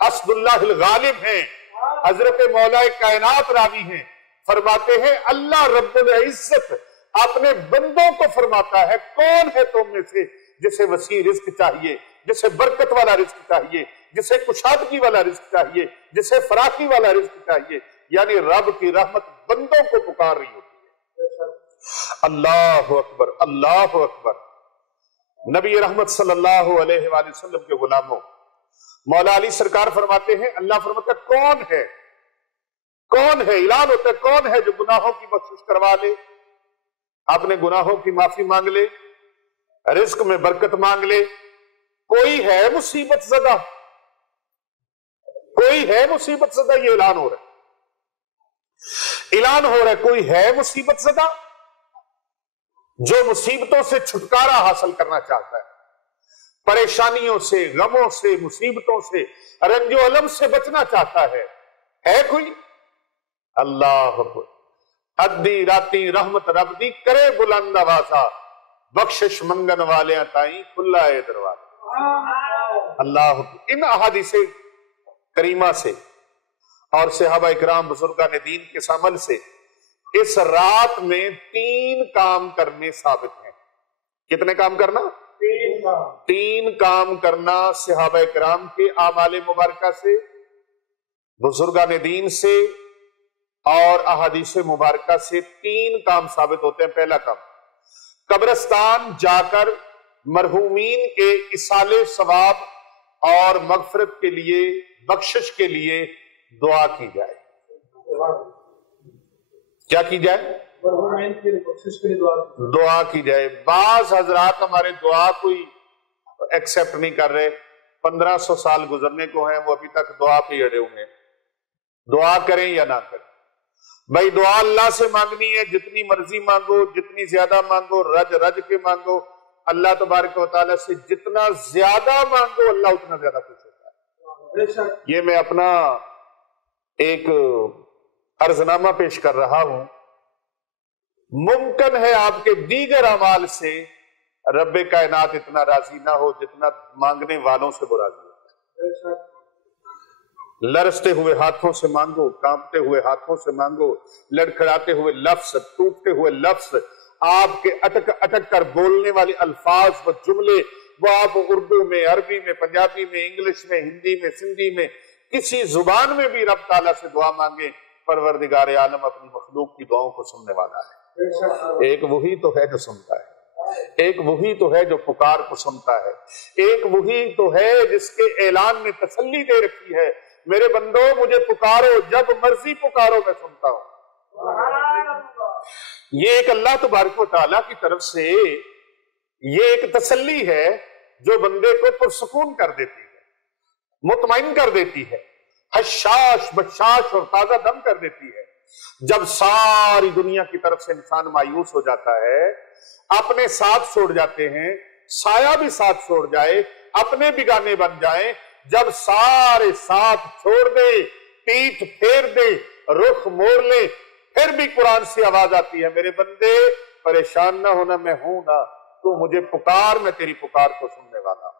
اسد اللہ الغالب ہیں، حضرت مولا کائنات راوی ہیں۔ فرماتے ہیں اللہ رب العزت اپنے بندوں کو فرماتا ہے کون ہے تم میں سے جسے وسیع رزق چاہیے، جسے برکت والا رزق چاہیے، جسے کشادگی والا رزق چاہیے، جسے فراخی والا رزق چاہیے، یعنی رب کی رحمت بندوں کو پکار رہی ہوتی ہے۔ اللہ اکبر، اللہ اکبر۔ نبی رحمت صلی اللہ علیہ وآلہ وسلم کے غلاموں مولا علی سرکار فرماتے ہیں اللہ فرماتا ہے کون ہے، کون ہے، اعلان ہوتا ہے کون ہے جو گناہوں کی بخشش کروا لے، اپنے گناہوں کی معافی مانگ لے، رزق میں برکت مانگ لے۔ کوئی ہے مصیبت زدہ، کوئی ہے مصیبت زدہ، یہ اعلان ہو رہا ہے، اعلان ہو رہا ہے کوئی ہے مصیبت زدہ جو مصیبتوں سے چھٹکارا حاصل کرنا چاہتا ہے، پریشانیوں سے، غموں سے، مصیبتوں سے، رنج و الم سے بچنا چاہتا ہے کوئی؟ اللہ اکبر۔ ادی راتی رحمت رب دی کرے بلند آوازا، بخشش منگن والے تائیں کھلا ہے دروازہ۔ اللہ اکبر۔ ان احادیث کریمہ سے اور صحابہ اکرام بزرگان دین کے عمل سے اس رات میں 3 کام کرنے ثابت ہیں۔ کتنے کام کرنا؟ 3 کام کرنا صحابہ اکرام کے اعمال مبارکہ سے، بزرگان دین سے اور احادیث مبارکہ سے 3 کام ثابت ہوتے ہیں۔ پہلا کام، قبرستان جا کر مرحومین کے ایصال ثواب اور مغفرت کے لیے، بخشش کے لیے دعا کی جائے۔ کیا کی جائے؟ دعا کی جائے۔ بعض حضرات ہمارے دعا کوئی ایکسپٹ نہیں کر رہے، 1500 سال گزرنے کو ہیں، وہ ابھی تک دعا پہ اڑے ہوئے ہیں۔ دعا کریں یا نہ کریں بھائی، دعا اللہ سے مانگنی ہے، جتنی مرضی مانگو، جتنی زیادہ مانگو، رج رج کے مانگو۔ اللہ تبارک و تعالیٰ سے جتنا زیادہ مانگو اللہ اتنا زیادہ خوش ہوتا ہے۔ یہ میں اپنا ایک عرضنامہ پیش کر رہا ہوں، ممکن ہے آپ کے دیگر اعمال سے رب کائنات اتنا راضی نہ ہو جتنا مانگنے والوں سے وہ راضی ہے۔ لرزتے ہوئے ہاتھوں سے مانگو، کانپتے ہوئے ہاتھوں سے مانگو، لڑکھڑاتے ہوئے لفظ، ٹوٹتے ہوئے لفظ، آپ کے اٹک اٹک کر بولنے والے الفاظ و جملے، وہ آپ اردو میں، عربی میں، پنجابی میں، انگلش میں، ہندی میں، سندھی میں، کسی زبان میں بھی رب تعالیٰ سے دعا مانگے، پروردگار عالم اپنی مخلوق کی دعاؤں کو سننے والا ہے۔ ایک وہی تو ہے جو سنتا ہے، ایک وہی تو ہے جو پکار کو سنتا ہے، ایک وہی تو ہے جس کے اعلان میں تسلی دے رکھی ہے، میرے بندو مجھے پکارو، جب مرضی پکارو میں سنتا ہوں۔ یہ ایک اللہ تبارک و تعالیٰ کی طرف سے یہ ایک تسلی ہے جو بندے کو پرسکون کر دیتی ہے، مطمئن کر دیتی ہے، حشاش بشاش اور تازہ دم کر دیتی ہے۔ جب ساری دنیا کی طرف سے انسان مایوس ہو جاتا ہے، اپنے ساتھ چھوڑ جاتے ہیں، سایہ بھی ساتھ چھوڑ جائے، اپنے بیگانے بن جائیں، جب سارے ساتھ چھوڑ دے، پیٹھ پھیر دے، رخ موڑ لے، پھر بھی قرآن سے آواز آتی ہے میرے بندے پریشان نہ ہونا، میں ہوں نا، تو مجھے پکار، میں تیری پکار کو سننے والا ہوں،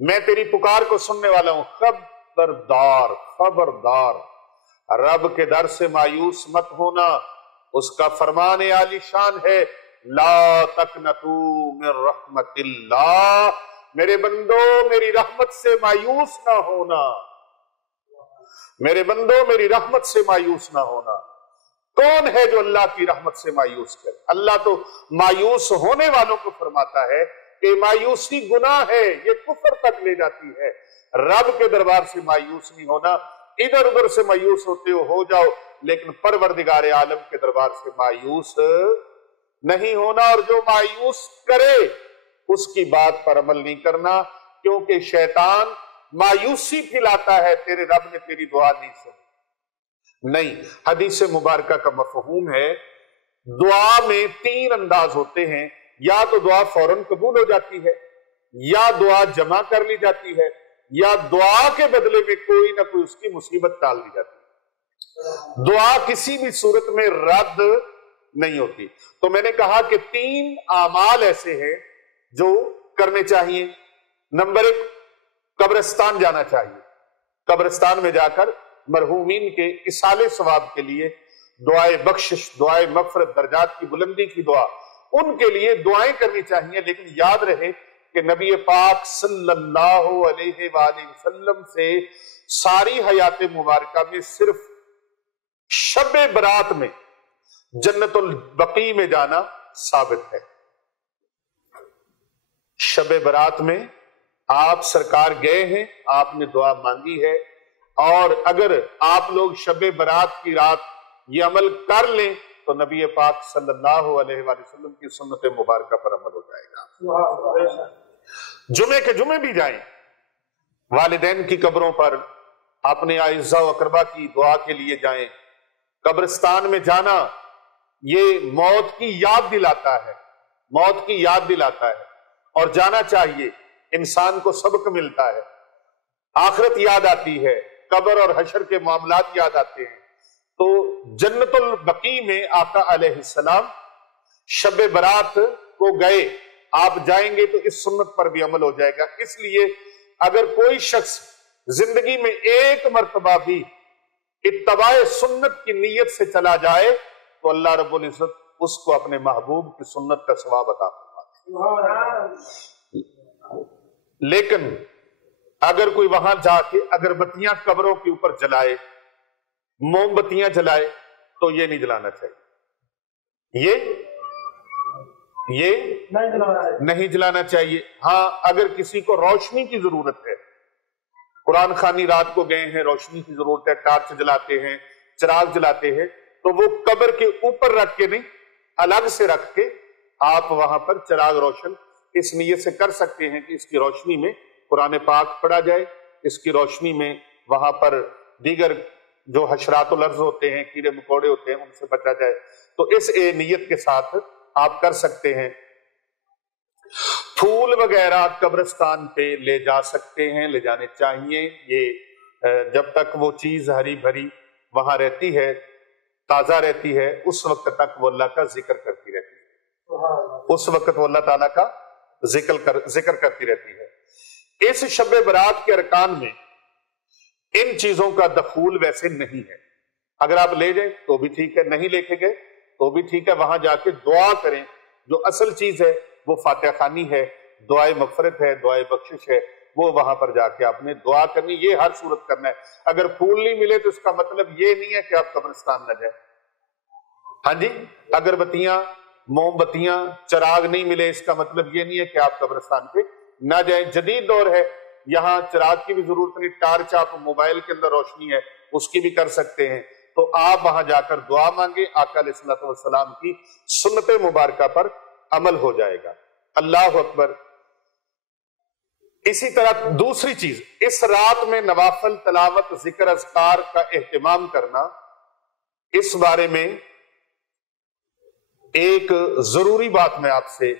میں تیری پکار کو سننے والا ہوں۔ خبردار خبردار، رب کے در سے مایوس مت ہونا، اس کا فرمان عالی شان ہے، لا تقنطوا من رحمت اللہ، میرے بندو میری رحمت سے مایوس نہ ہونا، میرے بندو میری رحمت سے مایوس نہ ہونا۔ کون ہے جو اللہ کی رحمت سے مایوس کرے؟ اللہ تو مایوس ہونے والوں کو فرماتا ہے کہ مایوسی گناہ ہے، یہ کفر تک لے جاتی ہے۔ رب کے دربار سے مایوس نہیں ہونا، ادھر ادھر سے مایوس ہوتے ہو جاؤ، لیکن پروردگار عالم کے دربار سے مایوس نہیں ہونا، اور جو مایوس کرے اس کی بات پر عمل نہیں کرنا، کیونکہ شیطان مایوسی پھیلاتا ہے، تیرے رب نے تیری دعا نہیں سنی۔ نہیں، حدیث مبارکہ کا مفہوم ہے دعا میں 3 انداز ہوتے ہیں، یا تو دعا فوراً قبول ہو جاتی ہے، یا دعا جمع کر لی جاتی ہے، یا دعا کے بدلے میں کوئی نہ کوئی اس کی مصیبت ٹال دی جاتی ہے۔ دعا کسی بھی صورت میں رد نہیں ہوتی۔ تو میں نے کہا کہ 3 اعمال ایسے ہیں جو کرنے چاہیے۔ نمبر 1، قبرستان جانا چاہیے۔ قبرستان میں جا کر مرحومین کے اصالِ ثواب کے لیے دعائے بخشش، دعائے مغفرت، درجات کی بلندی کی دعا، ان کے لیے دعائیں کرنی چاہیے۔ لیکن یاد رہے کہ نبی پاک صلی اللہ علیہ وآلہ وسلم سے ساری حیات مبارکہ میں صرف شب برات میں جنت البقیع میں جانا ثابت ہے۔ شب برات میں آپ سرکار گئے ہیں، آپ نے دعا مانگی ہے، اور اگر آپ لوگ شب برات کی رات یہ عمل کر لیں تو نبی پاک صلی اللہ علیہ وآلہ وسلم کی سنت مبارکہ پر عمل ہو جائے گا۔ جمعے کے جمعے بھی جائیں، والدین کی قبروں پر اپنے اعزاء و اقربا کی دعا کے لیے جائیں۔ قبرستان میں جانا یہ موت کی یاد دلاتا ہے، موت کی یاد دلاتا ہے، اور جانا چاہیے۔ انسان کو سبق ملتا ہے، آخرت یاد آتی ہے، قبر اور حشر کے معاملات یاد آتے ہیں۔ تو جنت البقیع میں آقا علیہ السلام شب برات کو گئے، آپ جائیں گے تو اس سنت پر بھی عمل ہو جائے گا۔ اس لیے اگر کوئی شخص زندگی میں ایک مرتبہ بھی اتباع سنت کی نیت سے چلا جائے تو اللہ رب العزت اس کو اپنے محبوب کی سنت کا ثواب عطا فرماتا ہے۔ لیکن اگر کوئی وہاں جا کے اگربتیاں قبروں کے اوپر جلائے، موم بتیاں جلائے، تو یہ نہیں جلانا چاہیے، یہ نہیں جلانا چاہیے۔ ہاں، اگر کسی کو روشنی کی ضرورت ہے، قرآن خوانی رات کو گئے ہیں، روشنی کی ضرورت ہے، ٹارچ جلاتے ہیں، چراغ جلاتے ہیں، تو وہ قبر کے اوپر رکھ کے نہیں، الگ سے رکھ کے آپ وہاں پر چراغ روشن اس نیت سے کر سکتے ہیں کہ اس کی روشنی میں قرآن پاک پڑھا جائے، اس کی روشنی میں وہاں پر دیگر جو حشرات الارض ہوتے ہیں، کیڑے مکوڑے ہوتے ہیں، ان سے بچا جائے۔ تو اس نیت کے ساتھ آپ کر سکتے ہیں۔ پھول وغیرہ قبرستان پہ لے جا سکتے ہیں، لے جانے چاہیے۔ یہ جب تک وہ چیز ہری بھری وہاں رہتی ہے، تازہ رہتی ہے، اس وقت تک وہ اللہ کا ذکر کرتی رہتی ہے، اس وقت وہ اللہ تعالیٰ کا ذکر کرتی رہتی ہے۔ اس شب برات کے ارکان میں ان چیزوں کا دخول ویسے نہیں ہے۔ اگر آپ لے جائیں تو بھی ٹھیک ہے، نہیں لے کے گئے تو بھی ٹھیک ہے، وہاں جا کے دعا کریں۔ جو اصل چیز ہے وہ فاتحہ خوانی ہے، دعائے مغفرت ہے، دعائے بخشش ہے، وہ وہاں پر جا کے آپ نے دعا کرنی، یہ ہر صورت کرنا ہے۔ اگر پھول نہیں ملے تو اس کا مطلب یہ نہیں ہے کہ آپ قبرستان نہ جائیں۔ ہاں جی، اگربتیاں، موم بتیاں، چراغ نہیں ملے، اس کا مطلب یہ نہیں ہے کہ آپ قبرستان پہ نہ جائیں۔ جدید دور ہے، یہاں چراغ کی بھی ضرورت نہیں، ٹارچ آپ موبائل کے اندر روشنی ہے اس کی بھی کر سکتے ہیں۔ تو آپ وہاں جا کر دعا مانگے، آقا علیہ الصلوۃ والسلام کی سنت مبارکہ پر عمل ہو جائے گا۔ اللہ اکبر۔ اسی طرح دوسری چیز، اس رات میں نوافل تلاوت، ذکر، اذکار کا اہتمام کرنا، اس بارے میں ایک ضروری بات میں آپ سے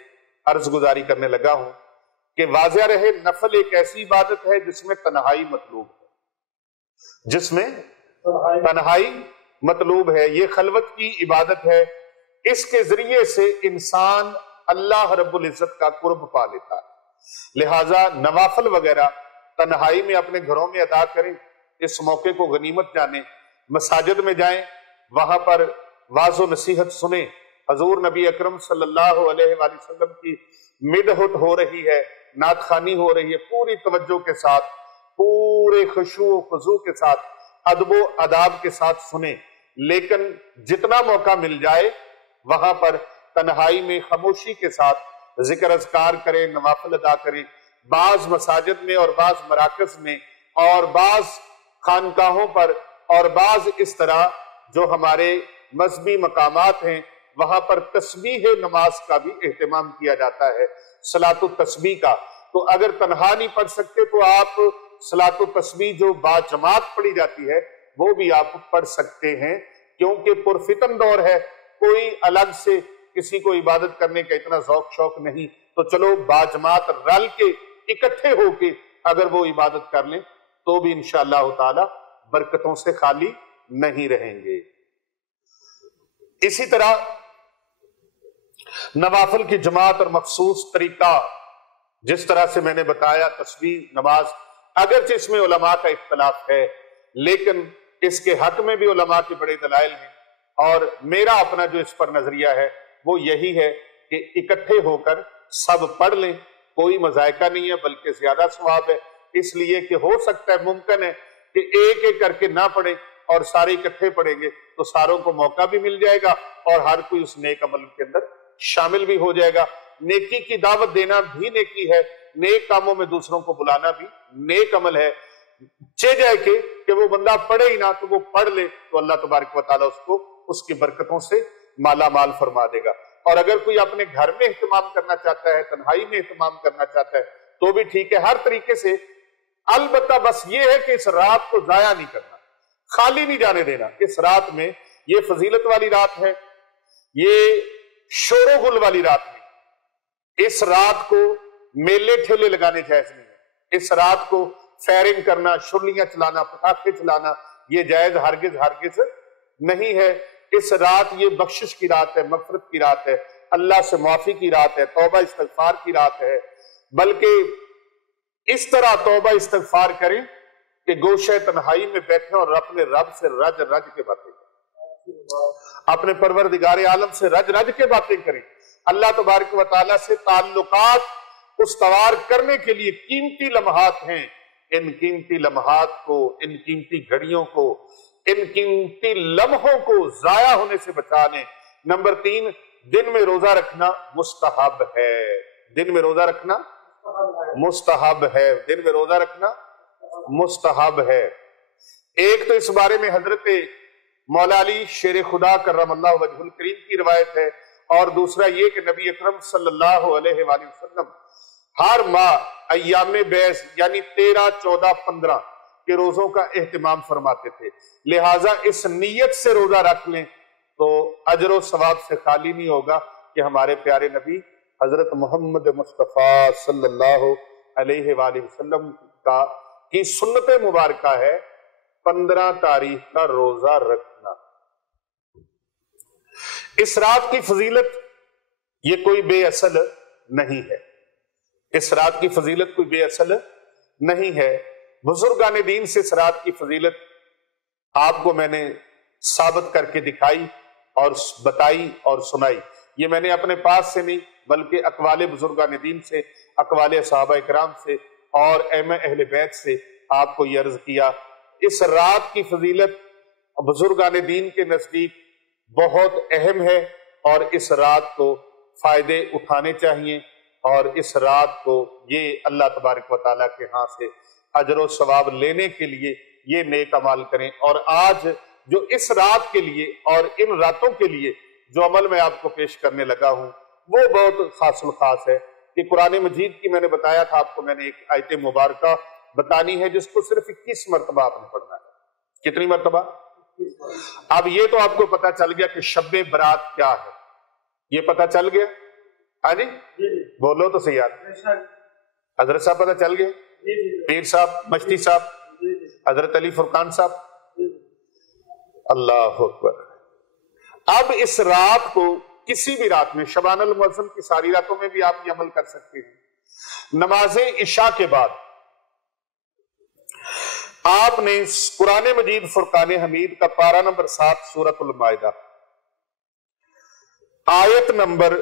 عرض گزاری کرنے لگا ہوں کہ واضح رہے، نفل ایک ایسی عبادت ہے جس میں تنہائی مطلوب ہے، جس میں تنہائی مطلوب ہے، یہ خلوت کی عبادت ہے۔ اس کے ذریعے سے انسان اللہ رب العزت کا قرب پا لیتا ہے۔ لہٰذا نوافل وغیرہ تنہائی میں اپنے گھروں میں ادا کریں، اس موقع کو غنیمت جانیں، مساجد میں جائیں، وہاں پر واعظ و نصیحت سنیں، حضور نبی اکرم صلی اللہ علیہ وآلہ وسلم کی مدحت ہو رہی ہے، نعت خوانی ہو رہی ہے، پوری توجہ کے ساتھ، پورے خشوع و خضوع کے ساتھ، ادب و آداب کے ساتھ سنیں۔ لیکن جتنا موقع مل جائے وہاں پر تنہائی میں خاموشی کے ساتھ ذکر اذکار کریں، نوافل ادا کریں۔ بعض مساجد میں اور بعض مراکز میں اور بعض خانقاہوں پر اور بعض اس طرح جو ہمارے مذہبی مقامات ہیں وہاں پر تسبیح نماز کا بھی اہتمام کیا جاتا ہے، صلاۃ التسبیح کا۔ تو اگر تنہا نہیں پڑھ سکتے تو آپ صلاۃ التسبیح جو باجماعت پڑھی جاتی ہے وہ بھی آپ پڑھ سکتے ہیں، کیونکہ پرفتن دور ہے، کوئی الگ سے کسی کو عبادت کرنے کا اتنا ذوق شوق نہیں، تو چلو باجماعت رل کے اکٹھے ہو کے اگر وہ عبادت کر لیں تو بھی انشاءاللہ تعالی برکتوں سے خالی نہیں رہیں گے۔ اسی طرح نوافل کی جماعت اور مخصوص طریقہ جس طرح سے میں نے بتایا، تسبیح نماز، اگرچہ اس میں علماء کا اختلاف ہے لیکن اس کے حق میں بھی علماء کے بڑے دلائل ہیں، اور میرا اپنا جو اس پر نظریہ ہے وہ یہی ہے کہ اکٹھے ہو کر سب پڑھ لیں، کوئی مذائقہ نہیں ہے بلکہ زیادہ ثواب ہے، اس لیے کہ ہو سکتا ہے ممکن ہے کہ ایک ایک کر کے نہ پڑھیں اور سارے اکٹھے پڑھیں گے تو ساروں کو موقع بھی مل جائے گا اور ہر کوئی اس نیک عمل کے اندر شامل بھی ہو جائے گا۔ نیکی کی دعوت دینا بھی نیکی ہے، نیک کاموں میں دوسروں کو بلانا بھی نیک عمل ہے۔ چہ جائے کہ وہ بندہ پڑھے ہی نہ تو وہ پڑھ لے تو اللہ تبارک و تعالیٰ اس کو اس کی برکتوں سے مالا مال فرما دے گا۔ اور اگر کوئی اپنے گھر میں اہتمام کرنا چاہتا ہے، تنہائی میں اہتمام کرنا چاہتا ہے تو بھی ٹھیک ہے، ہر طریقے سے، البتہ بس یہ ہے کہ اس رات کو ضائع نہیں کرنا، خالی نہیں جانے دینا۔ اس رات میں یہ فضیلت والی رات ہے، یہ شور و غل والی رات نہیں، اس رات کو میلے ٹھیلے لگانے جائز نہیں ہے، اس رات کو فائرنگ کرنا، شرلیاں چلانا، پٹاخے چلانا یہ جائز ہرگز ہرگز نہیں ہے۔ اس رات یہ بخشش کی رات ہے، مغفرت کی رات ہے، اللہ سے معافی کی رات ہے، توبہ استغفار کی رات ہے، بلکہ اس طرح توبہ استغفار کریں کہ گوشہ تنہائی میں بیٹھیں اور اپنے رب سے رج رج کے باتیں کریں، اپنے پروردگار عالم سے رج رج کے باتیں کریں۔ اللہ تبارک و تعالیٰ سے تعلقات استوار کرنے کے لیے قیمتی لمحات ہیں، ان قیمتی لمحات کو، ان قیمتی گھڑیوں کو، ان قیمتی لمحوں کو ضائع ہونے سے بچانے۔ نمبر 3، دن میں روزہ رکھنا مستحب ہے، دن میں روزہ رکھنا مستحب ہے، دن میں روزہ رکھنا مستحب ہے۔ ایک تو اس بارے میں حضرت مولا علی شیر خدا کرم اللہ وجہ الکریم کی روایت ہے، اور دوسرا یہ کہ نبی اکرم صلی اللہ علیہ وآلہ وسلم ہر ماہ ایام بیس یعنی 13، 14، 15 کے روزوں کا اہتمام فرماتے تھے، لہٰذا اس نیت سے روزہ رکھ لیں تو اجر و ثواب سے خالی نہیں ہوگا کہ ہمارے پیارے نبی حضرت محمد مصطفیٰ صلی اللہ علیہ وآلہ وسلم کی سنت مبارکہ ہے 15 تاریخ کا روزہ رکھنا۔ اس رات کی فضیلت یہ کوئی بے اصل نہیں ہے، اس رات کی فضیلت کوئی بے اصل نہیں ہے۔ بزرگان دین سے اس رات کی فضیلت آپ کو میں نے ثابت کر کے دکھائی اور بتائی اور سنائی، یہ میں نے اپنے پاس سے نہیں بلکہ اقوال بزرگان دین سے، اقوال صحابہ اکرام سے اور ائمہ اہل بیت سے آپ کو یہ عرض کیا۔ اس رات کی فضیلت بزرگان دین کے نزدیک بہت اہم ہے اور اس رات کو فائدے اٹھانے چاہیے، اور اس رات کو یہ اللہ تبارک و تعالیٰ کے ہاں سے اجر و ثواب لینے کے لیے یہ نیک عمل کریں۔ اور آج جو اس رات کے لیے اور ان راتوں کے لیے جو عمل میں آپ کو پیش کرنے لگا ہوں وہ بہت خاص الخاص ہے کہ قرآن مجید کی میں نے بتایا تھا آپ کو، میں نے ایک آیت مبارکہ بتانی ہے جس کو صرف 21 مرتبہ آپ نے پڑھنا ہے۔ کتنی مرتبہ؟ اب یہ تو آپ کو پتا چل گیا کہ شب برات کیا ہے، یہ پتا چل گیا؟ ہاں جی بولو تو صحیح آتا۔ حضرت صاحب پتا چل گیا؟ پیر صاحب، مشتی صاحب، حضرت علی فرقان صاحب، اللہ اکبر۔ اب اس رات کو کسی بھی رات میں، شبان المعظم کی ساری راتوں میں بھی آپ یہ عمل کر سکتے ہیں، نماز عشاء کے بعد آپ نے قرآن مجید فرقان حمید کا پارہ نمبر 7 سورۃ المائدہ آیت نمبر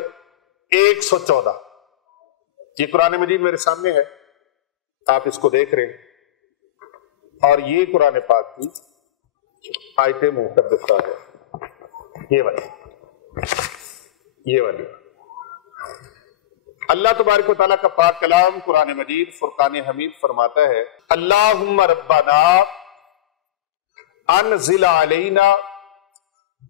114، یہ قرآن مجید میرے سامنے ہے، آپ اس کو دیکھ رہے ہیں، اور یہ قرآن پاک کی آیت مقدسہ ہے، یہ والی اللہ تبارک و تعالیٰ کا پاک کلام قرآن مجید فرقان حمید فرماتا ہے، اللہم ربنا انزل علینا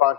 5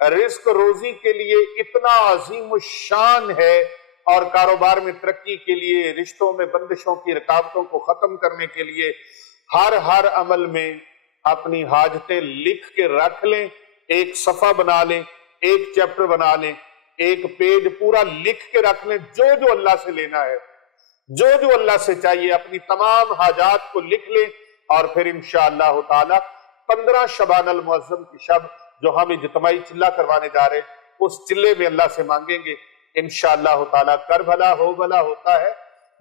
رزق روزی کے لیے اتنا عظیم الشان ہے، اور کاروبار میں ترقی کے لیے، رشتوں میں بندشوں کی رکاوٹوں کو ختم کرنے کے لیے ہر عمل میں اپنی حاجتیں لکھ کے رکھ لیں، ایک صفحہ بنا لیں، ایک چیپٹر بنا لیں، ایک پیج پورا لکھ کے رکھ لیں، جو اللہ سے لینا ہے، جو اللہ سے چاہیے، اپنی تمام حاجات کو لکھ لیں، اور پھر انشاءاللہ تعالی 15 شبان المعظم کی شب جو ہم اجتماعی چلہ کروانے جا رہے ہیں، اس چلے میں اللہ سے مانگیں گے انشاءاللہ تعالی کر بھلا ہو بھلا ہوتا ہے،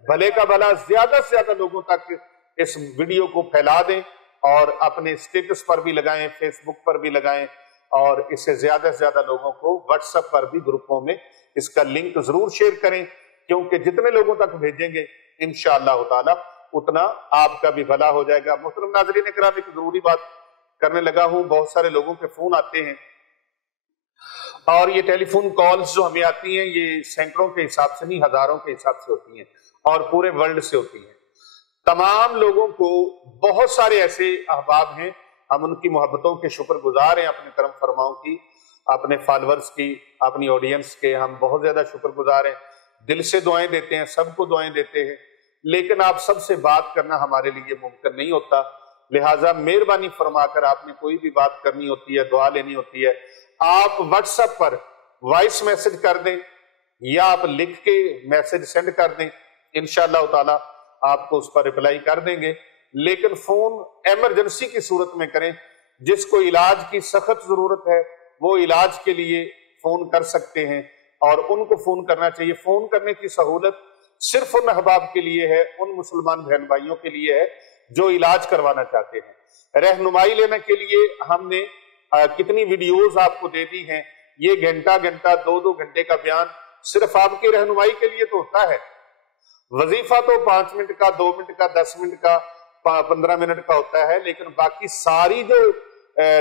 بھلے کا بھلا زیادہ سے زیادہ لوگوں تک اس ویڈیو کو پھیلا دیں، اور اپنے سٹیٹس پر بھی لگائیں، فیس بک پر بھی لگائیں، اور اسے زیادہ سے زیادہ لوگوں کو واٹس ایپ پر بھی گروپوں میں اس کا لنک ضرور شیئر کریں، کیونکہ جتنے لوگوں تک بھیجیں گے انشاءاللہ تعالی اتنا آپ کا بھی بھلا ہو جائے گا۔ محترم ناظرین کرام، ایک ضروری بات کرنے لگا ہوں، بہت سارے لوگوں کے فون آتے ہیں، اور یہ ٹیلی فون کالز جو ہمیں آتی ہیں یہ سینکڑوں کے حساب سے نہیں، ہزاروں کے حساب سے ہوتی ہیں، اور پورے ورلڈ سے ہوتی ہیں۔ تمام لوگوں کو، بہت سارے ایسے احباب ہیں، ہم ان کی محبتوں کے شکر گزار ہیں، اپنے کرم فرماؤں کی، اپنے فالورز کی، اپنی آڈینس کے ہم بہت زیادہ شکر گزار ہیں، دل سے دعائیں دیتے ہیں، سب کو دعائیں دیتے ہیں، لیکن آپ سب سے بات کرنا ہمارے لیے ممکن نہیں ہوتا، لہٰذا مہربانی فرما کر آپ نے کوئی بھی بات کرنی ہوتی ہے، دعا لینی ہوتی ہے، آپ واٹس ایپ پر وائس میسج کر دیں، یا آپ لکھ کے میسج سینڈ کر دیں، انشاءاللہ تعالی آپ کو اس پر رپلائی کر دیں گے، لیکن فون ایمرجنسی کی صورت میں کریں۔ جس کو علاج کی سخت ضرورت ہے وہ علاج کے لیے فون کر سکتے ہیں، اور ان کو فون کرنا چاہیے۔ فون کرنے کی سہولت صرف ان احباب کے لیے ہے، ان مسلمان بہن بھائیوں کے لیے ہے جو علاج کروانا چاہتے ہیں۔ رہنمائی لینے کے لیے ہم نے کتنی ویڈیوز آپ کو دے دی ہیں، یہ گھنٹہ 2 گھنٹے کا بیان صرف آپ کی رہنمائی کے لیے تو ہوتا ہے۔ وظیفہ تو 5 منٹ کا، 2 منٹ کا، 10 منٹ کا، 15 منٹ کا ہوتا ہے، لیکن باقی ساری جو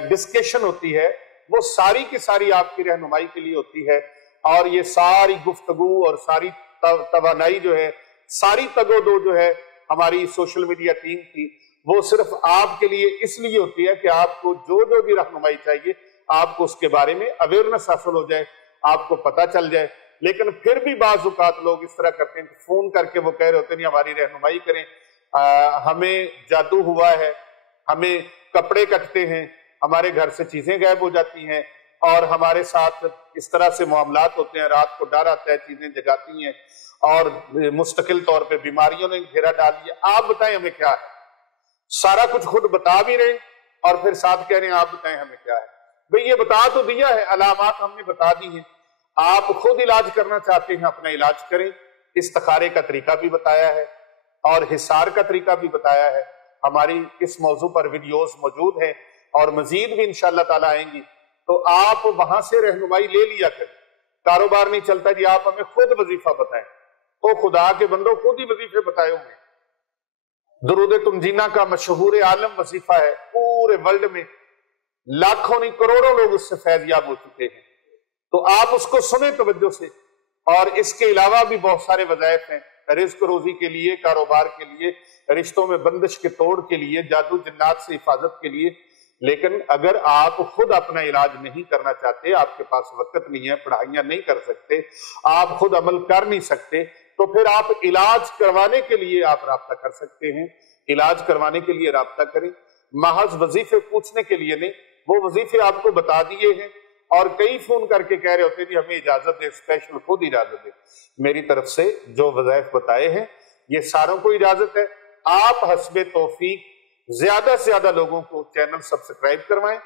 ڈسکشن ہوتی ہے وہ ساری کی ساری آپ کی رہنمائی کے لیے ہوتی ہے، اور یہ ساری گفتگو اور ساری توانائی جو ہے، ساری تگودو جو ہے ہماری سوشل میڈیا ٹیم کی، وہ صرف آپ کے لیے اس لیے ہوتی ہے کہ آپ کو جو بھی رہنمائی چاہیے آپ کو اس کے بارے میں اویئرنس حاصل ہو جائے، آپ کو پتہ چل جائے۔ لیکن پھر بھی بعض اوقات لوگ اس طرح کرتے ہیں کہ فون کر کے وہ کہہ رہے ہوتے ہیں ہماری رہنمائی کریں، ہمیں جادو ہوا ہے، ہمیں کپڑے کٹتے ہیں، ہمارے گھر سے چیزیں غائب ہو جاتی ہیں، اور ہمارے ساتھ اس طرح سے معاملات ہوتے ہیں، رات کو ڈر آتا ہے، چیزیں جگاتی ہیں، اور مستقل طور پہ بیماریوں نے گھیرا ڈال دیا۔ آپ بتائیں ہمیں کیا ہے؟ سارا کچھ خود بتا بھی رہے اور پھر ساتھ کہہ رہے ہیں آپ بتائیں ہمیں کیا ہے۔ بھئی یہ بتا تو دیا ہے، علامات ہم نے بتا دی ہیں، آپ خود علاج کرنا چاہتے ہیں اپنا علاج کریں۔ استخارے کا طریقہ بھی بتایا ہے، اور حصار کا طریقہ بھی بتایا ہے۔ ہماری اس موضوع پر ویڈیوز موجود ہیں، اور مزید بھی انشاءاللہ تعالی آئیں گی، تو آپ وہاں سے رہنمائی لے لیا کریں۔ کاروبار نہیں چلتا جی آپ ہمیں خود وظیفہ بتائیں، تو خدا کے بندوں خود ہی وظیفے بتائے ہوئے۔ درود تنجینہ کا مشہور عالم وظیفہ ہے، پورے ورلڈ میں لاکھوں نہیں کروڑوں لوگ اس سے فیض یاب ہو چکے ہیں، تو آپ اس کو سنیں توجہ سے۔ اور اس کے علاوہ بھی بہت سارے وظائف ہیں، رزق روزی کے لیے، کاروبار کے لیے، رشتوں میں بندش کے توڑ کے لیے، جادو جنات سے حفاظت کے لیے۔ لیکن اگر آپ خود اپنا علاج نہیں کرنا چاہتے، آپ کے پاس وقت نہیں ہے، پڑھائیاں نہیں کر سکتے، آپ خود عمل کر نہیں سکتے، تو پھر آپ علاج کروانے کے لیے آپ رابطہ کر سکتے ہیں۔ علاج کروانے کے لیے رابطہ کریں، محض وظیفے پوچھنے کے لیے نہیں۔ وہ وظیفے آپ کو بتا دیے ہیں، اور کئی فون کر کے کہہ رہے ہوتے ہیں ہمیں اجازت دے، اسپیشل خود اجازت دے۔ میری طرف سے جو وظائف بتائے ہیں یہ ساروں کو اجازت ہے۔ آپ حسب توفیق زیادہ سے زیادہ لوگوں کو چینل سبسکرائب کروائیں،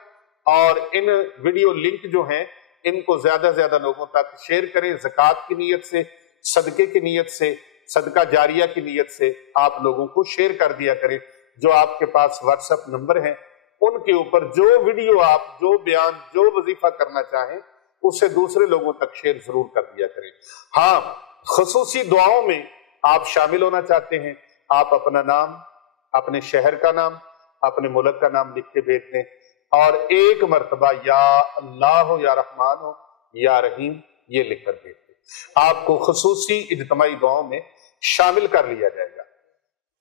اور ان ویڈیو لنک جو ہیں ان کو زیادہ سے زیادہ لوگوں تک شیئر کریں۔ زکوٰۃ کی نیت سے، صدقے کی نیت سے، صدقہ جاریہ کی نیت سے آپ لوگوں کو شیئر کر دیا کریں۔ جو آپ کے پاس واٹس ایپ نمبر ہیں ان کے اوپر جو ویڈیو آپ، جو بیان، جو وظیفہ کرنا چاہیں اسے دوسرے لوگوں تک شیئر ضرور کر دیا کریں۔ ہاں، خصوصی دعاؤں میں آپ شامل ہونا چاہتے ہیں، آپ اپنا نام، اپنے شہر کا نام، اپنے ملک کا نام لکھ کے بھیج دیں، اور ایک مرتبہ یا اللہ ہو، یا رحمان ہو، یا رحیم یہ لکھ کر بھیج دیں۔ آپ کو خصوصی اجتماعی دعاؤں میں شامل کر لیا جائے گا۔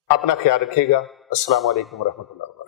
اپنا خیال رکھیے گا۔ السلام علیکم ورحمۃ اللہ وبرکاتہ۔